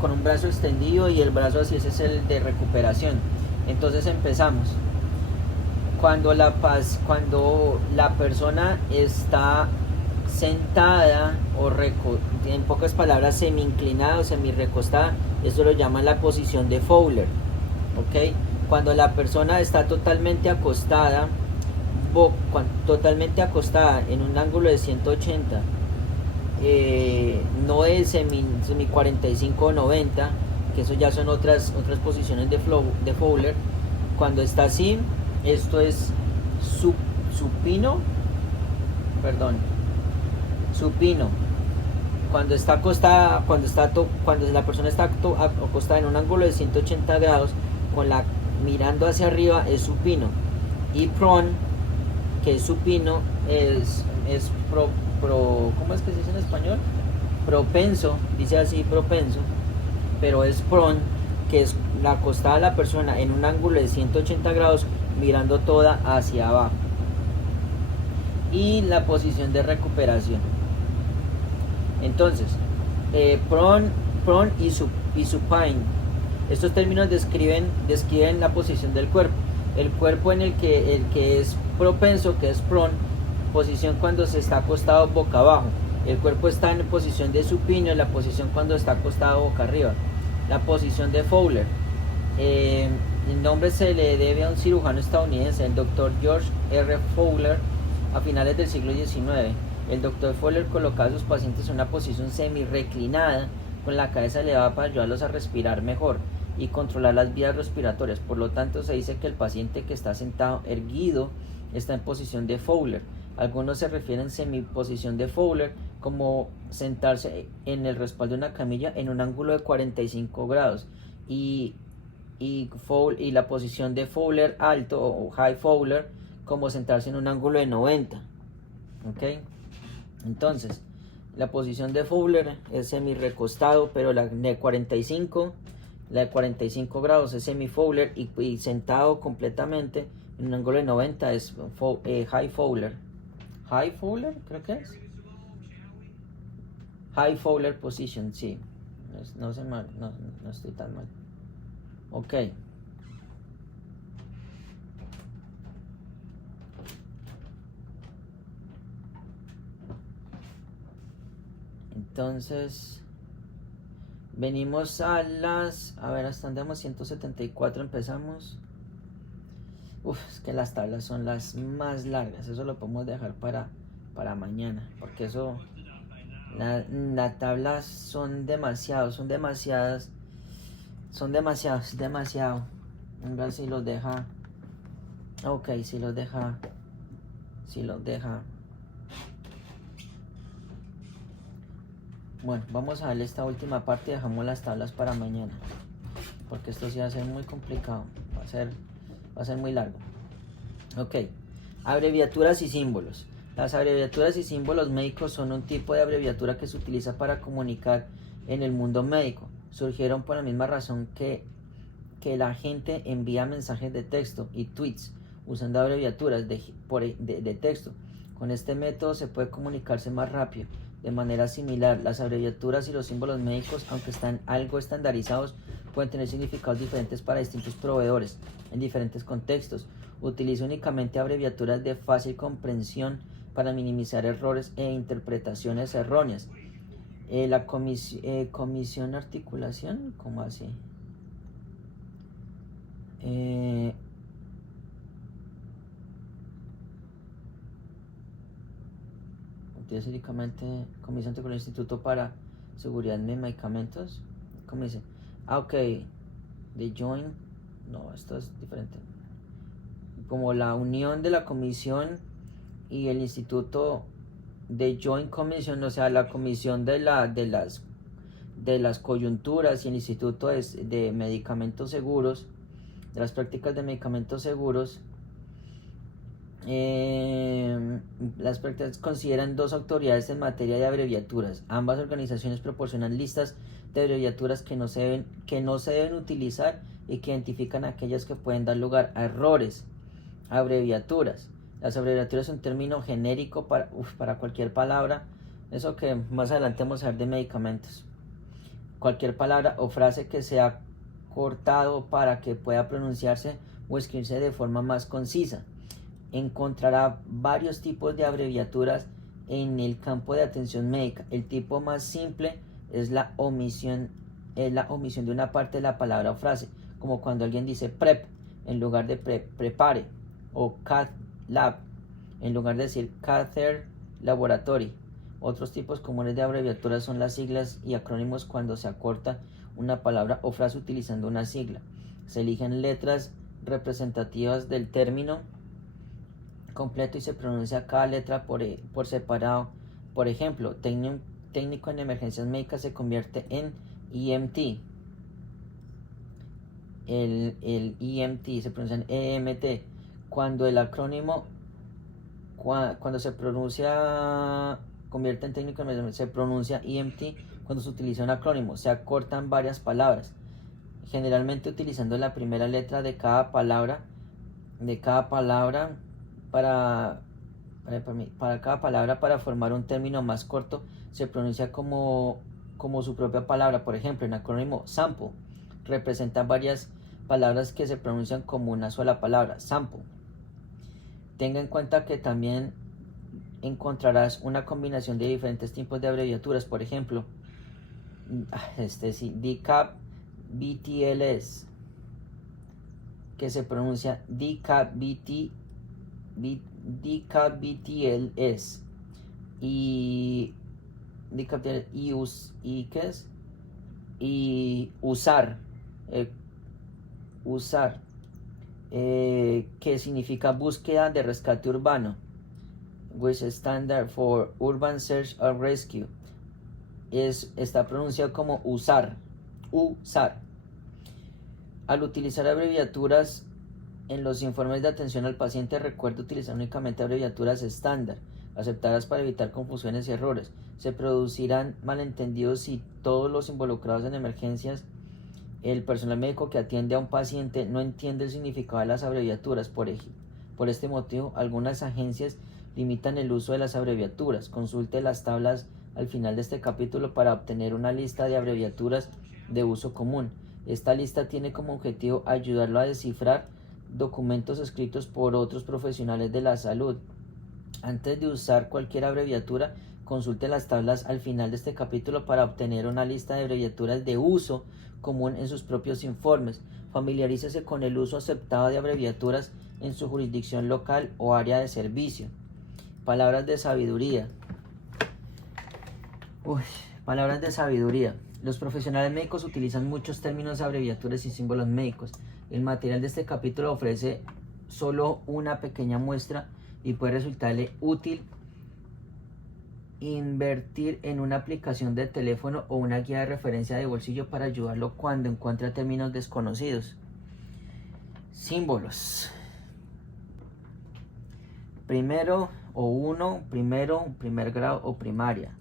extendido, y el brazo así, ese es el de recuperación. Entonces empezamos. Cuando la persona está sentada o en pocas palabras semi inclinada o semi recostada, eso lo llaman la posición de Fowler, ¿ok? Cuando la persona está totalmente acostada en un ángulo de 180, no es semi 45 o 90, que eso ya son otras posiciones de Fowler. Cuando está así, esto es supino. Cuando está acostada, cuando la persona está acostada en un ángulo de 180 grados, mirando hacia arriba, es supino. Y prone, que es supino, ¿cómo es que se dice en español? Propenso, dice así, propenso, pero es prone, que es la acostada de la persona en un ángulo de 180 grados, mirando toda hacia abajo. Y la posición de recuperación. Entonces, prone y supine, estos términos describen la posición del cuerpo. El cuerpo en el que es propenso, que es prone, posición cuando se está acostado boca abajo. El cuerpo está en posición de supino, en la posición cuando está acostado boca arriba. La posición de Fowler, El nombre se le debe a un cirujano estadounidense, el Dr. George R. Fowler, a finales del siglo XIX. El Dr. Fowler colocaba a sus pacientes en una posición semi-reclinada con la cabeza elevada para ayudarlos a respirar mejor y controlar las vías respiratorias. Por lo tanto, se dice que el paciente que está sentado erguido está en posición de Fowler. Algunos se refieren semi-posición de Fowler como sentarse en el respaldo de una camilla en un ángulo de 45 grados y la posición de Fowler alto o High Fowler como sentarse en un ángulo de 90. ¿Ok? Entonces, la posición de Fowler es semi-recostado, pero la de 45 grados es semi-Fowler y sentado completamente en un ángulo de 90 es High Fowler. High Fowler, creo que es. High Fowler position, sí. No sé mal, no estoy tan mal. Ok. Entonces, venimos a las... A ver, hasta andamos 174, empezamos. Es que las tablas son las más largas. Eso lo podemos dejar para mañana. Porque eso... Las tablas son demasiadas. Demasiado. A ver si los deja. Ok, si los deja. Bueno, vamos a ver esta última parte y dejamos las tablas para mañana. Porque esto sí va a ser muy complicado. Va a ser muy largo. Ok. Abreviaturas y símbolos. Las abreviaturas y símbolos médicos son un tipo de abreviatura que se utiliza para comunicar en el mundo médico. Surgieron por la misma razón que la gente envía mensajes de texto y tweets usando abreviaturas de texto. Con este método se puede comunicarse más rápido. De manera similar, las abreviaturas y los símbolos médicos, aunque están algo estandarizados, pueden tener significados diferentes para distintos proveedores en diferentes contextos. Utiliza únicamente abreviaturas de fácil comprensión para minimizar errores e interpretaciones erróneas. La comisión articulación, ¿cómo así? Utiliza únicamente comisión del Instituto para Seguridad de Medicamentos. ¿Cómo dice? Ok, The Joint, no, esto es diferente. Como la unión de la comisión y el instituto de Joint Commission, o sea, la comisión de las coyunturas y el instituto de medicamentos seguros, de las prácticas de medicamentos seguros. Las prácticas consideran dos autoridades en materia de abreviaturas. Ambas organizaciones proporcionan listas de abreviaturas que no se deben utilizar y que identifican aquellas que pueden dar lugar a errores. Abreviaturas. Las abreviaturas son un término genérico para cualquier palabra. Eso que más adelante vamos a ver de medicamentos. Cualquier palabra o frase que sea cortado para que pueda pronunciarse o escribirse de forma más concisa. Encontrará varios tipos de abreviaturas en el campo de atención médica. El tipo más simple es la omisión de una parte de la palabra o frase, como cuando alguien dice prep en lugar de prepare, o cath lab en lugar de decir catheter laboratory. Otros tipos comunes de abreviaturas son las siglas y acrónimos cuando se acorta una palabra o frase utilizando una sigla. Se eligen letras representativas del término completo y se pronuncia cada letra por separado. Por ejemplo, técnico en emergencias médicas se convierte en EMT. El EMT se pronuncia en EMT. Cuando el acrónimo, cuando se convierte en técnico en emergencias, se pronuncia EMT. Cuando se utiliza un acrónimo, se acortan varias palabras, generalmente utilizando la primera letra de cada palabra para cada palabra. Para formar un término más corto se pronuncia como su propia palabra. Por ejemplo, en acrónimo sample representa varias palabras que se pronuncian como una sola palabra, sample. Tenga en cuenta que también encontrarás una combinación de diferentes tipos de abreviaturas. Por ejemplo, DCAP, BTLS, que se pronuncia DKBTLS y ¿qué es? Y usar, que significa búsqueda de rescate urbano, which is standard for urban search and rescue. Está pronunciado como usar. Al utilizar abreviaturas en los informes de atención al paciente, recuerda utilizar únicamente abreviaturas estándar, aceptadas para evitar confusiones y errores. Se producirán malentendidos si todos los involucrados en emergencias, el personal médico que atiende a un paciente, no entiende el significado de las abreviaturas. Por este motivo, algunas agencias limitan el uso de las abreviaturas. Consulte las tablas al final de este capítulo para obtener una lista de abreviaturas de uso común. Esta lista tiene como objetivo ayudarlo a descifrar documentos escritos por otros profesionales de la salud. Antes de usar cualquier abreviatura, consulte las tablas al final de este capítulo para obtener una lista de abreviaturas de uso común en sus propios informes. Familiarícese con el uso aceptado de abreviaturas en su jurisdicción local o área de servicio. Palabras de sabiduría. Palabras de sabiduría. Los profesionales médicos utilizan muchos términos, abreviaturas y símbolos médicos. El material de este capítulo ofrece solo una pequeña muestra y puede resultarle útil invertir en una aplicación de teléfono o una guía de referencia de bolsillo para ayudarlo cuando encuentre términos desconocidos. Símbolos. Primero o uno, primer grado o primaria.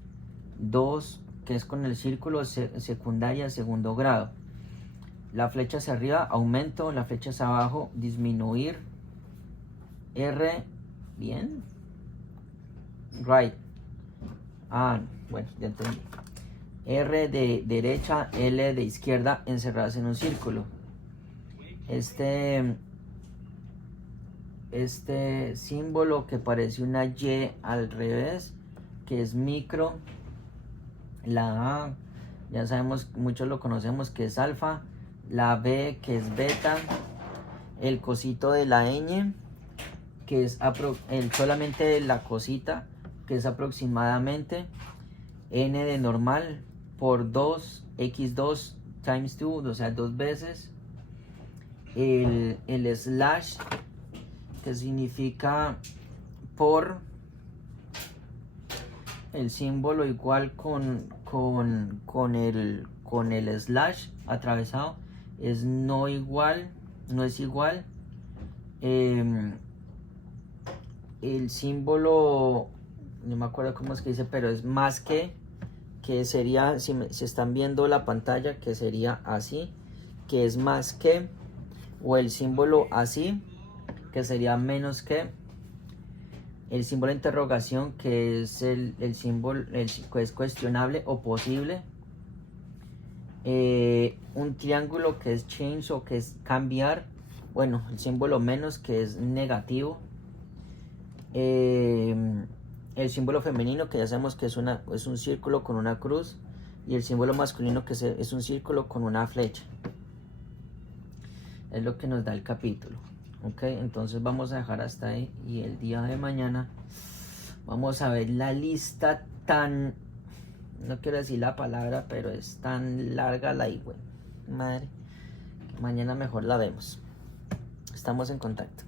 2, que es con el círculo, secundaria, segundo grado. La flecha hacia arriba, aumento. La flecha hacia abajo, disminuir. R, bien. Right. Bueno, ya entendí. R de derecha, L de izquierda, encerradas en un círculo. Este símbolo que parece una Y al revés, que es micro. La A, ya sabemos, muchos lo conocemos, que es alfa. La B, que es beta. El cosito de la ñ, que es solamente la cosita, que es aproximadamente. N de normal por 2, x2 times 2, o sea, 2 veces. El slash, que significa por. El símbolo igual con el slash atravesado es no igual, no es igual. El símbolo, no me acuerdo cómo es que dice, pero es más que sería, si están viendo la pantalla, que sería así, que es más que, o el símbolo así, que sería menos que. El símbolo de interrogación, que es el símbolo, que es cuestionable o posible. Un triángulo, que es change o que es cambiar. Bueno, el símbolo menos, que es negativo. El símbolo femenino, que ya sabemos que es un círculo con una cruz. Y el símbolo masculino, que es un círculo con una flecha. Es lo que nos da el capítulo. Ok, entonces vamos a dejar hasta ahí, y el día de mañana vamos a ver la lista tan, no quiero decir la palabra, pero es tan larga la madre, que mañana mejor la vemos. Estamos en contacto.